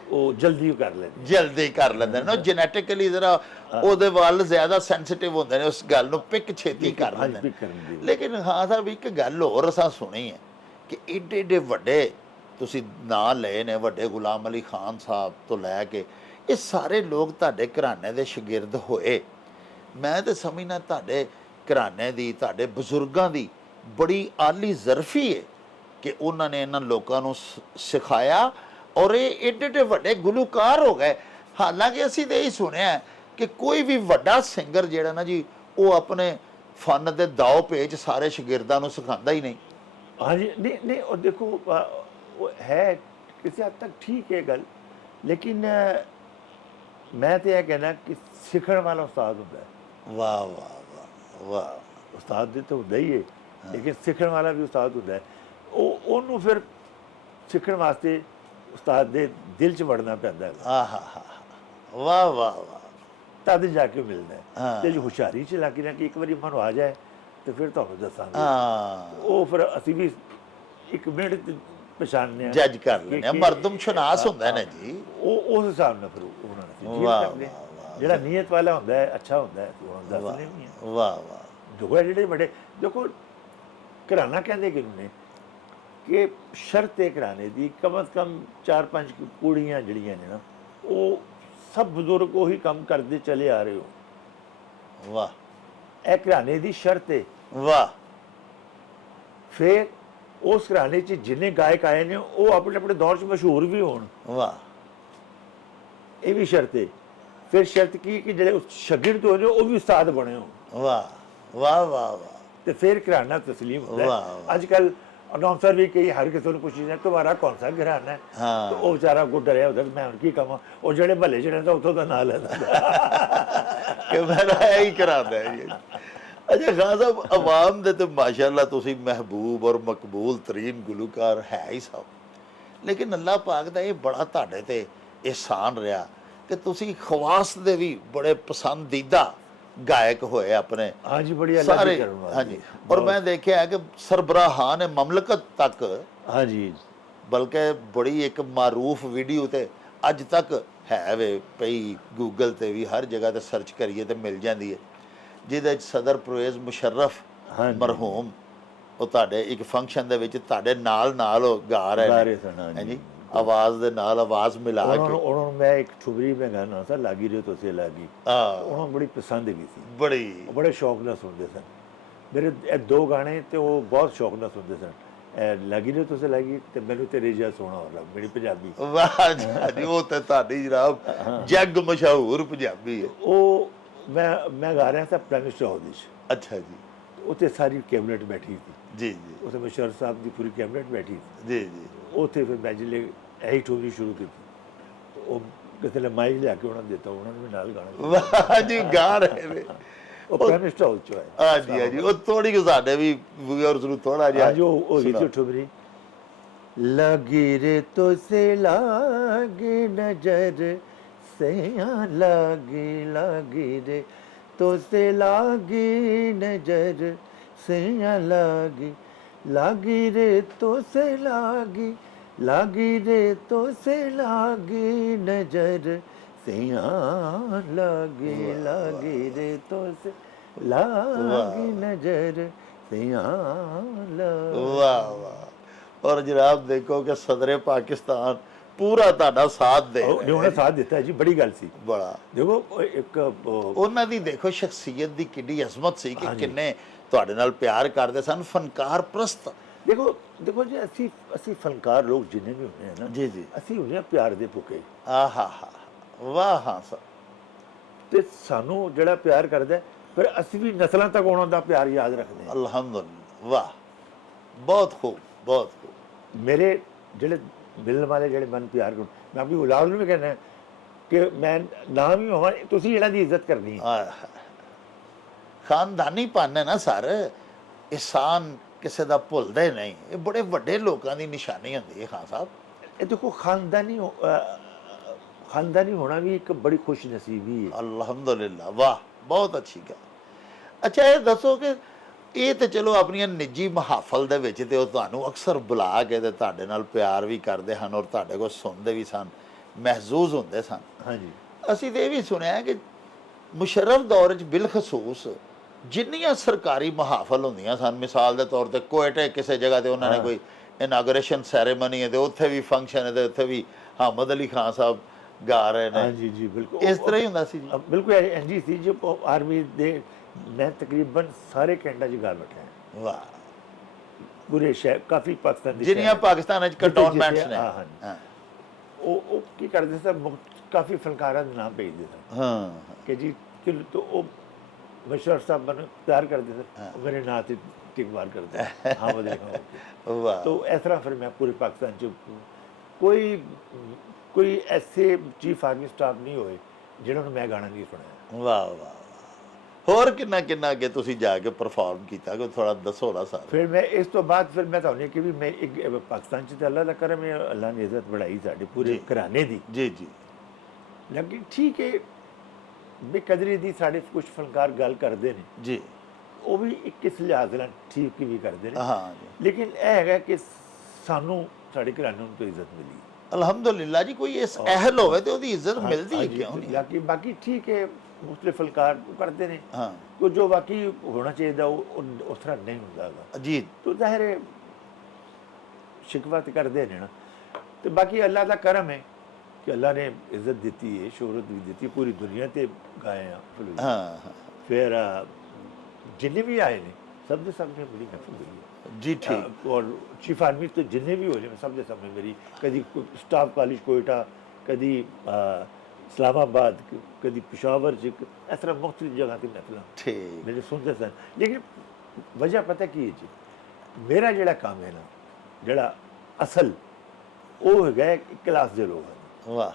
वो जल्दी कर लेते ਜਲਦੀ ਕਰ ਲੈਂਦੇ ਨੇ, ਜੈਨੇਟਿਕਲੀ ਜ਼ਰਾ ਉਹਦੇ ਵੱਲ ਜ਼ਿਆਦਾ ਸੈਂਸਿਟਿਵ ਹੁੰਦੇ ਨੇ, ਉਸ ਗੱਲ ਨੂੰ ਪਿਕ ਛੇਤੀ ਕਰ ਲੈਂਦੇ ਨੇ। pick ਕਰਨ ਦੀ। ਲੇਕਿਨ ਹਾਂ ਸਾਹਿਬ ਇੱਕ ਗੱਲ ਹੋਰ ਅਸਾਂ ਸੁਣੀ ਹੈ ਕਿ ਏਡੇ ਏਡੇ ਵੱਡੇ ਤੁਸੀਂ ਨਾਂ ਲਏ ਨੇ, ਵੱਡੇ ਗੁਲਾਮ ਅਲੀ ਖਾਨ ਸਾਹਿਬ ਤੋਂ ਲੈ ਕੇ ਇਹ ਸਾਰੇ ਲੋਕ ਤੁਹਾਡੇ ਘਰਾਣੇ ਦੇ ਸ਼ਾਗਿਰਦ ਹੋਏ। ਮੈਂ ਤਾਂ ਸਮਝਦਾ ਤੁਹਾਡੇ ਘਰਾਣੇ ਦੀ, ਤੁਹਾਡੇ ਬਜ਼ੁਰਗਾਂ ਦੀ ਬੜੀ ਆਲੀ ਜ਼ਰਫੀ ਹੈ ਕਿ ਉਹਨਾਂ ਨੇ ਇਹਨਾਂ ਲੋਕਾਂ ਨੂੰ ਸਿਖਾਇਆ ਔਰ ਇਹ ਏਡੇ ਏਡੇ ਵੱਡੇ ਗੁਲੂਕਾਰ ਹੋ ਗਏ। ਹਾਲਾਂਕਿ ਅਸੀਂ ਤਾਂ ਇਹ ਸੁਣਿਆ ਕਿ ਕੋਈ ਵੀ ਵੱਡਾ ਸਿੰਗਰ ਜਿਹੜਾ ਨਾ ਜੀ ਉਹ ਆਪਣੇ ਫਨ ਦੇ ਦਾਅ ਪੇਚ ਸਾਰੇ ਸ਼ਾਗਿਰਦਾਂ ਨੂੰ ਸਿਖਾਉਂਦਾ ਹੀ ਨਹੀਂ। हाँ जी नहीं नहीं और देखो वो है किसी हद तक ठीक है गल लेकिन मैं तो यह कहना कि सीखने वाला उस्ताद होता है। वाह वाह वाह वाह। उस्ताद तो होता ही है लेकिन सीखने वाला भी उस्ताद होता है ਉਹਨੂੰ ਫਿਰ ਸਿੱਖਣ ਵਾਸਤੇ ਉਸਤਾਦ ਦੇ ਦਿਲ 'ਚ ਵੜਨਾ ਪੈਂਦਾ ਹੈ। ਆਹਾ ਵਾਹ ਵਾਹ ਵਾਹ। ਤਦ ਜਾ ਕੇ ਮਿਲਦਾ ਹੈ ਹਾਂ। ਤੇ ਜੋ ਹੁਸ਼ਿਆਰੀ 'ਚ ਲੱਗੀ ਨਾ ਕਿ ਇੱਕ ਵਾਰੀ ਮਨ ਆ ਜਾਏ ਤੇ ਫਿਰ ਤੁਹਾਨੂੰ ਦੱਸਾਂਗੇ। ਹਾਂ ਉਹ ਫਿਰ ਅਸੀਂ ਵੀ ਇੱਕ ਮਿੰਟ ਪਛਾਣਨੇ ਆ, ਜੱਜ ਕਰ ਲੈਣੇ, ਮਰਦਮ ਸ਼ਨਾਸ ਹੁੰਦਾ ਨਾ ਜੀ। ਉਹ ਉਸ ਹਿਸਾਬ ਨਾਲ ਫਿਰ ਉਹਨਾਂ ਨੇ ਵਾਹ, ਕਰਦੇ ਵਾਹ, ਜਿਹੜਾ ਨੀਅਤ ਵਾਲਾ ਹੁੰਦਾ ਹੈ, ਅੱਛਾ ਹੁੰਦਾ ਹੈ, ਉਹ ਦੱਸਦੇ ਨਹੀਂ ਹੈ। ਵਾਹ ਵਾਹ। ਦੇਖੋ ਇਹ ਜਿਹੜੇ ਵੱਡੇ ਦੇਖੋ ਘਰਾਣਾ ਕਹਿੰਦੇ ਕਿਹਨੂੰ ਨੇ ਕਿ ਸ਼ਰਤ ਹੈ ਘਰਾਣੇ ਦੀ ਕਮ ਅਜ਼ ਕਮ 4-5 ਕੁੜੀਆਂ ਜਿਹੜੀਆਂ ਨੇ ਨਾ ਉਹ ਸਭ ਬਜ਼ੁਰਗ ਉਹੀ ਕੰਮ ਕਰਦੇ ਚਲੇ ਆ ਰਹੇ ਹੋ। ਵਾਹ ਇਹ ਘਰਾਣੇ ਦੀ ਸ਼ਰਤ ਹੈ। ਵਾਹ। ਫਿਰ ਉਸ ਘਰਾਣੇ 'ਚ ਜਿੰਨੇ ਗਾਇਕ ਆਏ ਨੇ ਉਹ ਆਪਣੇ ਆਪਣੇ ਦੌਰ 'ਚ ਮਸ਼ਹੂਰ ਵੀ ਹੋਣ, ਵਾਹ। ਇਹ ਵੀ ਸ਼ਰਤ ਹੈ। ਫਿਰ ਸ਼ਰਤ ਕੀ ਕਿ ਜਿਹੜੇ ਸ਼ਾਗਿਰਦ ਹੋ ਨੇ ਉਹ ਵੀ ਉਸਤਾਦ ਬਣੇ ਹੋਣ। ਵਾਹ ਵਾਹ ਵਾਹ ਵਾਹ। ਤੇ ਫਿਰ ਘਰਾਣਾ ਤਸਲੀਮ ਹੁੰਦਾ ਵਾਹ, ਹੈ। ਵਾਹ। ਅੱਜ ਕੱਲ ਅਨਾਉਂਸਰ ਵੀ ਕਈ ਹਰ ਕਿਸੇ ਨੂੰ ਪੁੱਛਦੇ ਤੁਹਾਡਾ ਕੌਣ ਸਾ ਘਰਾਣਾ ਹੈ? ਹਾਂ। ਤੇ ਉਹ ਵਿਚਾਰਾ ਅੱਗੋਂ ਡਰਿਆ ਹੁੰਦਾ ਮੈਂ ਹੁਣ ਕੀ ਕਹਾਂ, ਉਹ ਜਿਹੜੇ ਮਹੱਲੇ ਜਿਹੜੇ ਨੇ ਉੱਥੋਂ ਦਾ ਨਾਂ ਲੈਂਦਾ ਕਿ ਮੇਰਾ ਇਹੀ ਕਰਾਉਂਦਾ ਹੈ ਜੀ। ਅੱਛਾ ਖਾਨ ਸਾਹਿਬ, ਆਵਾਮ ਦੇ ਤੇ ਮਾਸ਼ਾਅੱਲਾ ਤੁਸੀਂ ਮਹਿਬੂਬ ਔਰ ਮਕਬੂਲ ਤਰੀਨ ਗੁਲੂਕਾਰ ਹੈ ਹੀ ਸਭ, ਲੇਕਿਨ ਅੱਲਾਹ ਪਾਕ ਦਾ ਇਹ ਬੜਾ ਤੁਹਾਡੇ ਤੇ ਇਹਸਾਨ ਰਿਹਾ ਕਿ ਤੁਸੀਂ ਖਵਾਸ ਦੇ ਵੀ ਬੜੇ ਪਸੰਦੀਦਾ ਗਾਇਕ ਹੋਏ ਆਪਣੇ। ਹਾਂਜੀ ਬੜੀ ਅੱਲਾਹ ਸਾਰੇ। ਦੀ ਕਰਨ ਵਾਲੀ। ਹਾਂਜੀ ਔਰ ਮੈਂ ਦੇਖਿਆ ਹੈ ਕਿ ਸਰਬਰਾਹਾਨ ਮਮਲਕਤ ਤੱਕ, ਹਾਂਜੀ ਬਲਕਿ ਬੜੀ ਇੱਕ ਮਾਰੂਫ ਵੀਡੀਓ ਤੇ ਅੱਜ ਤੱਕ ਹੈ ਵੇ ਪਈ, ਗੂਗਲ ਤੇ ਵੀ ਹਰ ਜਗ੍ਹਾ ਤੇ ਸਰਚ ਕਰੀਏ ਤੇ ਮਿਲ ਜਾਂਦੀ ਹੈ, ਜਿਹਦੇ 'ਚ ਸਦਰ ਪਰਵੇਜ਼ ਮੁਸ਼ਰਫ ਮਰਹੂਮ ਉਹ ਤੁਹਾਡੇ ਇੱਕ ਫੰਕਸ਼ਨ ਦੇ ਵਿੱਚ ਤੁਹਾਡੇ ਨਾਲ ਉਹ ਗਾ ਰਹੇ ਸਨ। ਹਾਂਜੀ ਆਵਾਜ਼ ਦੇ ਨਾਲ ਆਵਾਜ਼ ਮਿਲਾ ਕੇ। ਉਹਨਾਂ ਨੂੰ ਮੈਂ ਇੱਕ ਠੁਬਰੀ ਮੈਂ ਗਾਣਾ ਸੀ ਲਾਗੀ ਰੇ ਤੋਸੇ ਲਾਗੀ, ਉਹਨਾਂ ਨੂੰ ਬੜੀ ਪਸੰਦ ਗਈ ਸੀ, ਬੜੀ ਬੜੇ ਸ਼ੌਕ ਨਾਲ ਸੁਣਦੇ ਸਨ ਮੇਰੇ ਇਹ ਦੋ ਗਾਣੇ ਤੇ ਉਹ ਬਹੁਤ ਸ਼ੌਕ ਨਾਲ ਸੁਣਦੇ ਸਨ, ਇਹ ਲਾਗੀ ਰੇ ਤੋਸੇ ਲਾਗੀ ਤੇ ਮੈਨੂੰ ਤੇਰੇ ਜਿਹਾ ਸੋਹਣਾ ਹੋ ਰਿਹਾ, ਮੇਰੀ ਪੰਜਾਬੀ। ਵਾਹ ਜੀ, ਉਹ ਤੇ ਤੁਹਾਡੀ ਜਨਾਬ ਜੱਗ ਮਸ਼ਹੂਰ ਪੰਜਾਬੀ ਹੈ। ਉਹ ਮੈਂ ਗਾ ਰਿਹਾ ਸੀ ਪ੍ਰਾਈਮ ਮਿਨਿਸਟਰ ਹਾਊਸ ਵਿੱਚ। ਅੱਛਾ ਜੀ। ਉੱਥੇ ਸਾਰੀ ਕੈਬਨਿਟ ਬੈਠੀ ਸੀ ਜੀ ਜੀ ਉੱਥੇ ਮੁਸ਼ਰਫ ਸਾਹਿਬ ਦੀ ਪੂਰੀ ਕੈਬਨਿਟ ਬੈਠੀ ਸੀ। ਜੀ ਜੀ। ਉੱਥੇ ਫਿਰ ਮੈਂ ਜਿਹੜੇ ਇਹੀ ਠੋਰੀ ਸ਼ੁਰੂ ਕੀਤੀ, ਉਹ ਕਿਸੇ ਨੇ ਮਾਈਕ ਲਿਆ ਕੇ ਉਹਨਾਂ ਨੂੰ ਦਿੱਤਾ, ਉਹਨਾਂ ਨੂੰ ਵੀ ਨਾਲ ਗਾਣਾ। ਵਾਹ ਜੀ, ਗਾ ਰਹੇ ਨੇ ਉਹ ਪ੍ਰਾਈਮ ਮਿਨਿਸਟਰ ਹਾਊਸ 'ਚ ਹੈ। ਹਾਂਜੀ ਹਾਂਜੀ, ਉਹ ਥੋੜੀ ਕੁ ਸਾਡੇ ਵੀ ਵਿਊਅਰਸ ਨੂੰ ਥੋੜਾ ਜਿਹਾ ਅੱਜ ਉਹ ਗੀਤ ਠੁਬਰੀ ਲਗੀ ਰੇ ਤੋਸੇ ਲਾਗੀ ਨਜ਼ਰ ਸਈਆਂ ਲਾਗੀ ਰੇ ਤੋਸੇ ਲਾਗੀ ਨਜ਼ਰ ਸਈਆਂ ਲਾਗੀ ਰੇ ਤੋਸੇ ਲਾਗੀ ਰੇ ਤੋਸੇ ਲਾਗੀ ਨਜ਼ਰ ਸਈਆਂ ਲਾਗੀ ਰੇ ਤੋਸੇ ਲਾਗੀ ਨਜ਼ਰ ਸਈਆਂ ਵਾਹ ਵਾਹ। ਔਰ ਜਨਾਬ ਦੇਖੋ ਕਿ ਸਦਰੇ ਪਾਕਿਸਤਾਨ ਪੂਰਾ ਤੁਹਾਡਾ ਸਾਥ ਦੇ ਨੇ ਉਹਨਾਂ ਸਾਥ ਦਿੱਤਾ ਜੀ, ਬੜੀ ਗੱਲ ਸੀ। ਬੜਾ ਦੇਖੋ ਇੱਕ ਉਹਨਾਂ ਦੀ ਦੇਖੋ ਸ਼ਖਸੀਅਤ ਦੀ ਕਿੰਨੀ ਅਜ਼ਮਤ ਸੀ ਕਿ ਕਿੰਨੇ ਤੁਹਾਡੇ ਨਾਲ ਪਿਆਰ ਕਰਦੇ ਸਨ, ਫਨਕਾਰ ਪ੍ਰਸਤ। ਦੇਖੋ ਜੀ ਅਸੀਂ ਫਨਕਾਰ ਲੋਕ ਜਿੰਨੇ ਵੀ ਹੁੰਦੇ ਆ ਨਾ ਜੀ ਜੀ, ਅਸੀਂ ਹੁੰਦੇ ਆ ਪਿਆਰ ਦੇ ਭੁੱਖੇ। ਆਹਾ ਹਾ ਵਾਹ। ਹਾਂ ਸਰ, ਤੇ ਸਾਨੂੰ ਜਿਹੜਾ ਪਿਆਰ ਕਰਦਾ ਫਿਰ ਅਸੀਂ ਵੀ ਨਸਲਾਂ ਤੱਕ ਉਹਨਾਂ ਦਾ ਪਿਆਰ ਯਾਦ ਰੱਖਦੇ ਹਾਂ। ਅਲਹਮਦੁਲਿਲਾ। ਵਾਹ, ਬਹੁਤ ਖੂਬ ਬਹੁਤ ਖੂਬ। ਮੇਰੇ ਜਿਹੜੇ ਮਿਲਣ ਵਾਲੇ ਜਿਹੜੇ ਮਨ ਪਿਆਰ ਕਰਨ, ਮੈਂ ਆਪਣੀ ਔਲਾਦ ਨੂੰ ਵੀ ਕਹਿੰਦਾ ਕਿ ਮੈਂ ਨਾਮ ਹੀ ਹੋਵਾਂ, ਤੁਸੀਂ ਇਹਨਾਂ ਦੀ ਇੱਜ਼ਤ ਕਰਨੀ ਹੈ। ਖਾਨਦਾਨੀ ਪੰਨ ਹੈ ਨਾ ਸਰ, ਇਹਸਾਨ ਕਿਸੇ ਦਾ ਭੁੱਲਦੇ ਨਹੀਂ। ਇਹ ਬੜੇ ਵੱਡੇ ਲੋਕਾਂ ਦੀ ਨਿਸ਼ਾਨੀ ਹੁੰਦੀ ਹੈ ਖਾਨ ਸਾਹਿਬ। ਇਹ ਦੇਖੋ ਖਾਨਦਾਨੀ ਹੋਣਾ ਵੀ ਇੱਕ ਬੜੀ ਖੁਸ਼ ਨਸੀਬੀ ਹੈ। ਅਲਹਮਦੁਲਿਲਾ, ਵਾਹ, ਬਹੁਤ ਅੱਛੀ ਗੱਲ। ਅੱਛਾ ਇਹ ਦੱਸੋ ਕਿ ਇਹ ਤੇ ਚਲੋ ਆਪਣੀਆਂ ਨਿੱਜੀ ਮਹਾਫਲ ਦੇ ਵਿੱਚ ਤੇ ਉਹ ਤੁਹਾਨੂੰ ਅਕਸਰ ਬੁਲਾ ਕੇ ਤੇ ਤੁਹਾਡੇ ਨਾਲ ਪਿਆਰ ਵੀ ਕਰਦੇ ਹਨ ਔਰ ਤੁਹਾਡੇ ਕੋਲ ਸੁਣਦੇ ਵੀ ਸਨ, ਮਹਿਜ਼ੂਜ਼ ਹੁੰਦੇ ਸਨ। ਹਾਂਜੀ। ਅਸੀਂ ਤੇ ਇਹ ਵੀ ਸੁਣਿਆ ਕਿ ਮੁਸ਼ਰਫ ਦੌਰ 'ਚ ਬਿਲਖਸੂਸ ਜਿੰਨੀਆਂ ਸਰਕਾਰੀ ਮਹਾਫਲ ਹੁੰਦੀਆਂ ਸਨ, ਮਿਸਾਲ ਦੇ ਤੌਰ ਤੇ ਕੋਇਟੇ ਕਿਸੇ ਜਗ੍ਹਾ ਤੇ ਉਹਨਾਂ ਨੇ ਕੋਈ ਇਨਾਗਰੇਸ਼ਨ ਸੈਰੇਮਨੀ ਹੈ ਤੇ ਉੱਥੇ ਵੀ ਫੰਕਸ਼ਨ ਹੈ ਤੇ ਉੱਥੇ ਵੀ ਹਾਮਦ ਅਲੀ ਖਾਨ ਸਾਹਿਬ ਗਾ ਰਹੇ ਨੇ। ਹਾਂਜੀ ਜੀ ਬਿਲਕੁਲ ਇਸ ਤਰ੍ਹਾਂ ਹੀ ਹੁੰਦਾ ਸੀ ਜੀ। ਬਿਲਕੁਲ ਇੰਝ ਹੀ ਸੀ। ਜੋ ਆਰਮੀ ਦੇ ਮੈਂ ਤਕਰੀਬਨ ਸਾਰੇ ਕੈਂਟਾਂ 'ਚ ਗਾ ਬੈਠਾ ਹਾਂ। ਵਾਹ, ਪੂਰੇ ਸ਼ਹਿਰ, ਕਾਫੀ ਪਾਕਿਸਤਾਨ ਦੇ ਜਿੰਨੀਆਂ ਸ਼ਹਿਰ। ਪਾਕਿਸਤਾਨ 'ਚ ਕੰਟੋਨਮੈਂਟਸ ਨੇ। ਹਾਂ, ਹਾਂਜੀ। ਹਾਂ ਉਹ ਕੀ ਕਰਦੇ ਸਨ, ਕਾਫੀ ਫਨਕਾਰਾਂ ਦੇ ਨਾਮ ਭੇਜਦੇ ਸਨ ਹਾਂ ਕਿ ਜੀ ਚਲੋ ਤਾਂ ਉਹ ਮੁਸ਼ਰਫ ਸਾਹਿਬ ਮੈਨੂੰ ਪਿਆਰ ਕਰਦੇ ਸਨ, ਉਹ ਮੇਰੇ ਨਾਂ ਤੇ ਟਿਕ ਮਾਰ ਕਰਦੇ ਹਾਂ ਵਧੀਆ ਖਾਓ। ਵਾਹ तो इस तरह फिर मैं पूरे पाकिस्तान च कोई ऐसे चीफ आर्मी स्टाफ नहीं होए जिन्होंने मैं गाना नहीं सुनाया। ਵਾਹ ਵਾਹ ਵਾਹ। ਹੋਰ ਕਿੰਨਾ ਕਿੰਨਾ ਅੱਗੇ ਤੁਸੀਂ ਜਾ ਕੇ ਪਰਫਾਰਮ ਕੀਤਾ, ਕੋਈ ਥੋੜਾ ਦੱਸੋ ਨਾ ਸਰ। फिर मैं इस तो बाद फिर मैं ਤੁਹਾਨੂੰ ਕਿ ਵੀ ਮੈਂ ਇੱਕ ਪਾਕਿस्तान ਚ ਤਾਂ ਅੱਲਾਹ ਦਾ ਕਰਮ ਹੈ, ਅੱਲਾਹ ਨੇ ਇੱਜ਼ਤ बढ़ाई ਸਾਡੇ ਪੂਰੇ ਘਰਾਣੇ ਦੀ। ਜੀ ਜੀ ਲੇਕਿਨ ਠੀਕ ਹੈ ਬੇਕਦਰੀ ਦੀ ਸਾਡੇ ਕੁਝ ਫਨਕਾਰ ਗੱਲ ਕਰਦੇ ਨੇ, ਜੀ ਉਹ ਵੀ ਇੱਕ ਇਸ ਲਿਹਾਜ਼ ਨਾਲ ਠੀਕ ਵੀ ਕਰਦੇ ਨੇ। ਹਾਂ ਜੀ ਲੇਕਿਨ ਇਹ ਹੈਗਾ ਕਿ ਸਾਨੂੰ ਸਾਡੇ ਘਰਾਣੇ ਨੂੰ ਤੋਂ ਇੱਜ਼ਤ ਮਿਲੀ। ਅਲਹਮਦੁਲਿਲਾ ਜੀ, ਕੋਈ ਇਸ ਅਹਿਲ ਹੋਵੇ ਤੇ ਉਹਦੀ ਇੱਜ਼ਤ ਮਿਲਦੀ ਹੈ ਕਿਉਂ ਨਹੀਂ। ਬਾਕੀ ਠੀਕ ਹੈ ਮੁਖਤਲਿਫ ਫਨਕਾਰ ਕਰਦੇ ਨੇ, ਹਾਂ तो जो वाकई होना चाहिए वो उस तरह नहीं होता। जी तो जाहिर है शिकवा तो कर देने ना। तो बाकी अल्लाह का करम है कि अल्लाह ने इज्जत दी है, शोहरत भी दी, पूरी दुनिया ते गाए हैं। हाँ हाँ फिर जिन्ने भी आए ने सब के सब ने बड़ी महफिल हुई है जी ठीक। और चीफ आर्मी तो जिन्ने भी होने सब के सब ने मेरी कभी स्टाफ कॉलेज कोयटा, कभी इस्लामाबाद, कभी पेशावर, इस तरह मुख्तलिफ जगह की महफिल ठीक मेरे सुनते सन। लेकिन वजह पता की है जी, मेरा जड़ा काम है ना, जड़ा असल वो है क्लास के लोग हैं। वाह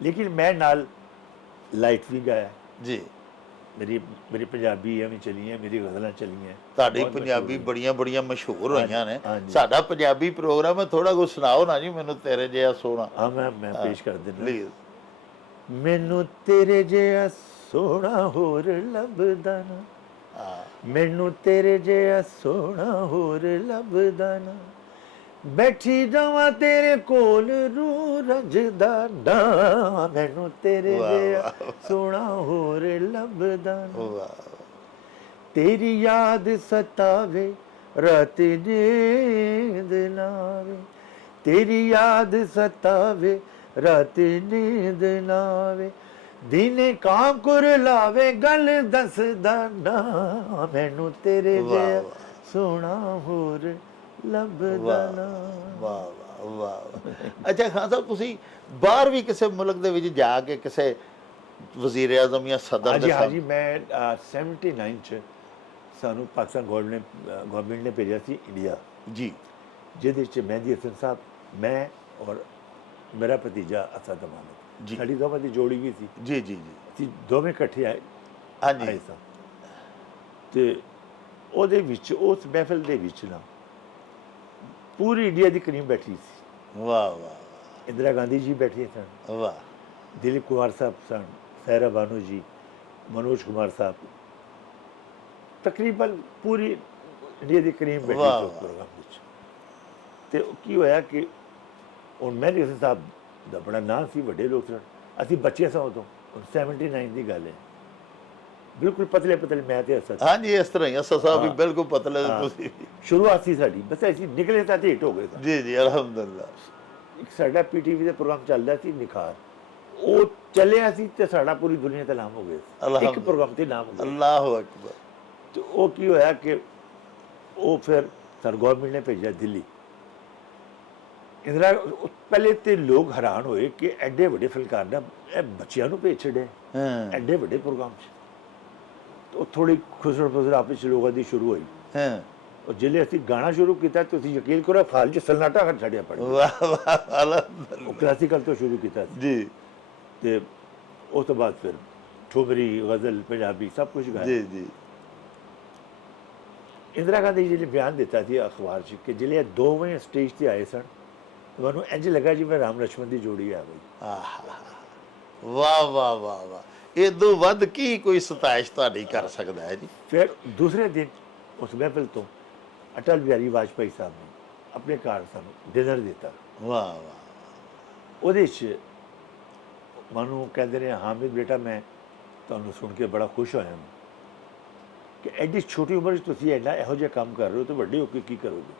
लेकिन मैं नाल लाइट भी गाया, जी मेरी पंजाबी एवं चली है, मेरी गज़लां चली हैं। ਤੁਹਾਡੀ ਪੰਜਾਬੀ ਬੜੀਆਂ ਬੜੀਆਂ ਮਸ਼ਹੂਰ ਹੋਈਆਂ ਨੇ। ਹਾਂਜੀ। ਸਾਡਾ ਪੰਜਾਬੀ ਪ੍ਰੋਗਰਾਮ ਹੈ, ਥੋੜਾ ਕੁਝ ਸੁਣਾਓ ਨਾ ਜੀ ਮੈਨੂੰ ਤੇਰੇ ਜਿਹਾ ਸੋਹਣਾ। हाँ मैं पेश कर देना। ਪਲੀਜ਼। मैनू तेरे जिहा सोहना होर लभदा ना, मैनू तेरे जिहा सोहना होर लभदा ना, बैठी रवां तेरे कोल रू रजदा ना, मैनू तेरे जिहा सोहना होर लभदा ना, ਵਾਹ तेरी याद सतावे रात नींद ना आवे, तेरी याद सतावे रात नींद ना आवे, दिने कां कुरलावे गल दसदा ना, मैनू तेरे जिहा सोहना होर लभदा ना। ਵਾਹ ਵਾਹ ਵਾਹ। ਅੱਛਾ ਖਾਨ ਸਾਹਿਬ, ਤੁਸੀਂ ਬਾਹਰ ਵੀ ਕਿਸੇ ਮੁਲਕ ਦੇ ਵਿੱਚ ਜਾ ਕੇ ਕਿਸੇ ਵਜ਼ੀਰ ਆਜ਼ਮ ਜਾਂ ਸਦਰ ਦੇ हाँ जी मैं 79 ਚ ਸਾਨੂੰ ਪਾਕਿਸਤਾਨ ਗਵਰਨਮੈਂਟ ਨੇ ਭੇਜਿਆ ਸੀ ਇੰਡੀਆ, ਜੀ ਜਿਹਦੇ ਚ ਮਹਿੰਦੀ ਹਸਨ ਸਾਹਿਬ, ਮੈਂ ਔਰ ਮੇਰਾ ਭਤੀਜਾ ਅਸਦ ਅਮਾਨਤ ਜੀ। ਸਾਡੀ ਦੋਵਾਂ ਦੀ ਜੋੜੀ ਵੀ ਸੀ। ਜੀ ਜੀ ਜੀ ਅਸੀਂ ਦੋਵੇਂ ਇਕੱਠੇ ਆਏ ਹਾਂਜੀ ਸਾਂ ਤੇ ਉਹਦੇ ਵਿੱਚ ਉਸ ਮਹਿਫਿਲ ਦੇ ਵਿੱਚ ਨਾ ਪੂਰੀ ਇੰਡੀਆ ਦੀ ਕਰੀਮ ਬੈਠੀ ਸੀ। ਵਾਹ ਵਾਹ ਇੰਦਰਾ ਗਾਂਧੀ ਜੀ ਬੈਠੇ ਸਨ, ਵਾਹ ਦਿਲੀਪ ਕੁਮਾਰ ਸਾਹਿਬ ਸਨ, ਸਹਿਰਾ ਬਾਨੋ ਜੀ, ਮਨੋਜ ਕੁਮਾਰ ਸਾਹਿਬ, ਤਕਰੀਬਨ ਪੂਰੀ ਇੰਡੀਆ ਦੀ ਕਰੀਮ ਬੈਠੀ ਵਾਹ, ਸੀ ਉਸ ਪ੍ਰੋਗਰਾਮ ਵਿੱਚ। ਤੇ ਉਹ ਕੀ ਹੋਇਆ ਕਿ ਹੁਣ ਮਹਿੰਦੀ ਹਸਨ ਸਾਹਿਬ ਦਾ ਬੜਾ ਨਾਂ ਸੀ, ਵੱਡੇ ਲੋਕ ਸਨ, ਅਸੀਂ ਬੱਚੇ ਸਾਂ ਉਦੋਂ, 79 ਦੀ ਗੱਲ ਹੈ, ਬਿਲਕੁਲ ਪਤਲੇ ਪਤਲੇ ਮੈਂ ਤੇ ਅਸਦ। ਹਾਂਜੀ ਇਸ ਤਰ੍ਹਾਂ ਹੀ ਅਸਾ ਸਾਹਿਬ ਵੀ ਬਿਲਕੁਲ ਪਤਲੇ ਤੇ ਤੁਸੀਂ। ਸ਼ੁਰੂਆਤ ਸੀ ਸਾਡੀ, ਬਸ ਅਸੀਂ ਨਿਕਲੇ ਤਾਂ ਢੇਟ ਹੋ ਗਏ ਸਾਂ। ਜੀ ਜੀ ਅਲਹਮਦੁਲਿਲਾ। ਇੱਕ ਸਾਡਾ ਪੀਟੀਵੀ ਦਾ ਪ੍ਰੋਗਰਾਮ ਚੱਲਦਾ ਸੀ ਨਿਖਾਰ, ਉਹ ਚੱਲਿਆ ਸੀ ਤੇ ਸਾਡਾ ਪੂਰੀ ਦੁਨੀਆ ਤੇ ਨਾਮ ਹੋ ਗਿਆ ਸੀ, ਇੱਕ ਅਲਹਮਦੁਲਿਲਾ। ਪ੍ਰੋਗਰਾਮ ਤੇ ਨਾਮ ਹੋ ਗਿਆ। ਅੱਲਾਹੁ ਅਕਬਰ। ਤੇ ਉਹ ਕੀ ਹੋਇਆ ਕਿ ਉਹ ਫਿਰ ਸਰ ਗਵਰਨਮੈਂਟ ਨੇ ਭੇਜਿਆ ਦਿੱਲੀ। ਇੰਦਰਾ ਪਹਿਲੇ ਤੇ ਲੋਕ ਹੈਰਾਨ ਹੋਏ ਕਿ ਐਡੇ ਵੱਡੇ ਫਨਕਾਰ ਦਾ ਇਹ ਬੱਚਿਆਂ ਨੂੰ ਭੇਜ ਛੱਡਿਆ ਹਾਂ ਐਡੇ ਵੱਡੇ ਪ੍ਰੋਗਰਾਮ 'ਚ। ਉਹ ਥੋੜੀ ਖੁਸਰ ਫੁਸਰ ਆਪਸ 'ਚ ਲੋਕਾਂ ਦੀ ਸ਼ੁਰੂ ਹੋਈ। ਹਾਂ ਉਹ ਜਿਹੜੇ ਅਸੀਂ ਗਾਣਾ ਸ਼ੁਰੂ ਕੀਤਾ ਤੁਸੀਂ ਯਕੀਨ ਕਰੋ ਹਾਲ 'ਚ ਸਨਾਟਾ ਕਰ ਛੱਡਿਆ ਪੜ ਵਾਹ ਵਾਹ ਅਲਹਮਦੁਲਿਲਾ। ਉਹ ਕਲਾਸੀਕਲ ਤੋਂ ਸ਼ੁਰੂ ਕੀਤਾ ਸੀ ਜੀ ਤੇ ਉਸ ਤੋਂ ਬਾਅਦ ਫਿਰ ਠੁਮਰੀ, ਗਜ਼ਲ, ਪੰਜਾਬੀ ਸਭ ਕੁਝ ਗਾਇਆ। ਜੀ ਜੀ ਇੰਦਰਾ ਗਾਂਧੀ ਜੀ ਨੇ ਬਿਆਨ ਦਿੱਤਾ ਸੀ ਅਖਬਾਰ 'ਚ ਕਿ ਜਿਹੜੇ ਦੋਵੇਂ ਸਟੇਜ ਤੇ ਆਏ ਸਨ, ਤੁਹਾਨੂੰ ਇੰਝ ਲੱਗਾ ਜਿਵੇਂ ਰਾਮ ਲక్ష్మణ ਦੀ ਜੋੜੀ ਆ ਗਈ। ਆਹ ਵਾਹ ਵਾਹ ਵਾਹ ਵਾਹ, ਇਦੋਂ ਵੱਧ ਕੀ ਕੋਈ ਸਤਾਇਸ਼ ਤੁਹਾਡੀ ਕਰ ਸਕਦਾ ਹੈ ਜੀ। ਫਿਰ ਦੂਸਰੇ ਦਿਨ ਉਸ ਮਹਿਫਿਲ ਤੋਂ ਅਟਲ ਬਿਹਾਰੀ ਵਾਜਪਾਈ ਸਾਹਿਬ ਨੇ ਆਪਣੇ ਘਰ ਸਾਨੂੰ ਡਿਨਰ ਦਿੱਤਾ। ਵਾਹ ਵਾਹ, ਉਹਦੇ 'ਚ ਮੈਨੂੰ ਕਹਿੰਦੇ ਨੇ, ਹਾਮਿਦ ਬੇਟਾ ਮੈਂ ਤੁਹਾਨੂੰ ਸੁਣ ਕੇ ਬੜਾ ਖੁਸ਼ ਹੋਇਆ ਕਿ ਐਡੀ ਛੋਟੀ ਉਮਰ 'ਚ ਤੁਸੀਂ ਐਡਾ ਇਹੋ ਜਿਹਾ ਕੰਮ ਕਰ ਰਹੇ ਹੋ, ਤਾਂ ਵੱਡੇ ਹੋ ਕੇ ਕੀ ਕਰੋਗੇ,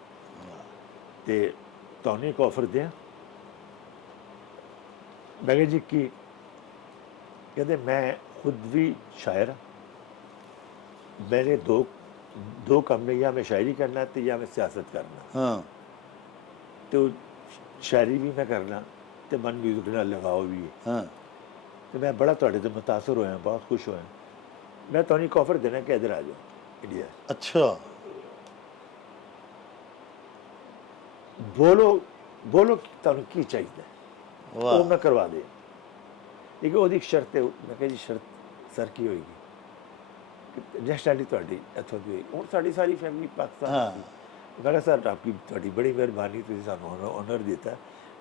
ਤੇ ਤੁਹਾਨੂੰ ਇੱਕ ਆਫਰ ਦਿਆਂ। ਮੈਂ ਕਿਹਾ ਜੀ ਕੀ? ਕਹਿੰਦੇ ਮੈਂ ਖੁਦ ਵੀ ਸ਼ਾਇਰ ਹਾਂ, मैंने दो काम में, या मैं शायरी करना तो या मैं सियासत करना। हाँ, तो शायरी भी मैं करना तो मन म्यूजिक नाल लगाओ भी है। हाँ, तो मैं बड़ा थोड़े तो मुतासर होया, बहुत खुश होया। मैं तो एक ऑफर देना कि इधर आ जाओ इंडिया, अच्छा, बोलो बोलो तुहानू की चाहिए, वाह, वो मैं करवा दे। लेकिन वो शर्त है, मैं कहा जी शर्त सर की होएगी, नेशनैलिटी ਤੁਹਾਡੀ ਇੱਥੋਂ ਦੀ ਹੋਈ। ਹੁਣ ਸਾਡੀ ਸਾਰੀ ਫੈਮਿਲੀ ਪਾਕਿਸਤਾਨ ਦੀ। ਮੈਂ ਕਿਹਾ ਸਰ ਆਪकी ਤੁਹਾਡੀ ਬੜੀ ਮਿਹਰਬਾਨੀ, ਤੁਸੀਂ ਸਾਨੂੰ ਆਨਰ ਦਿੱਤਾ,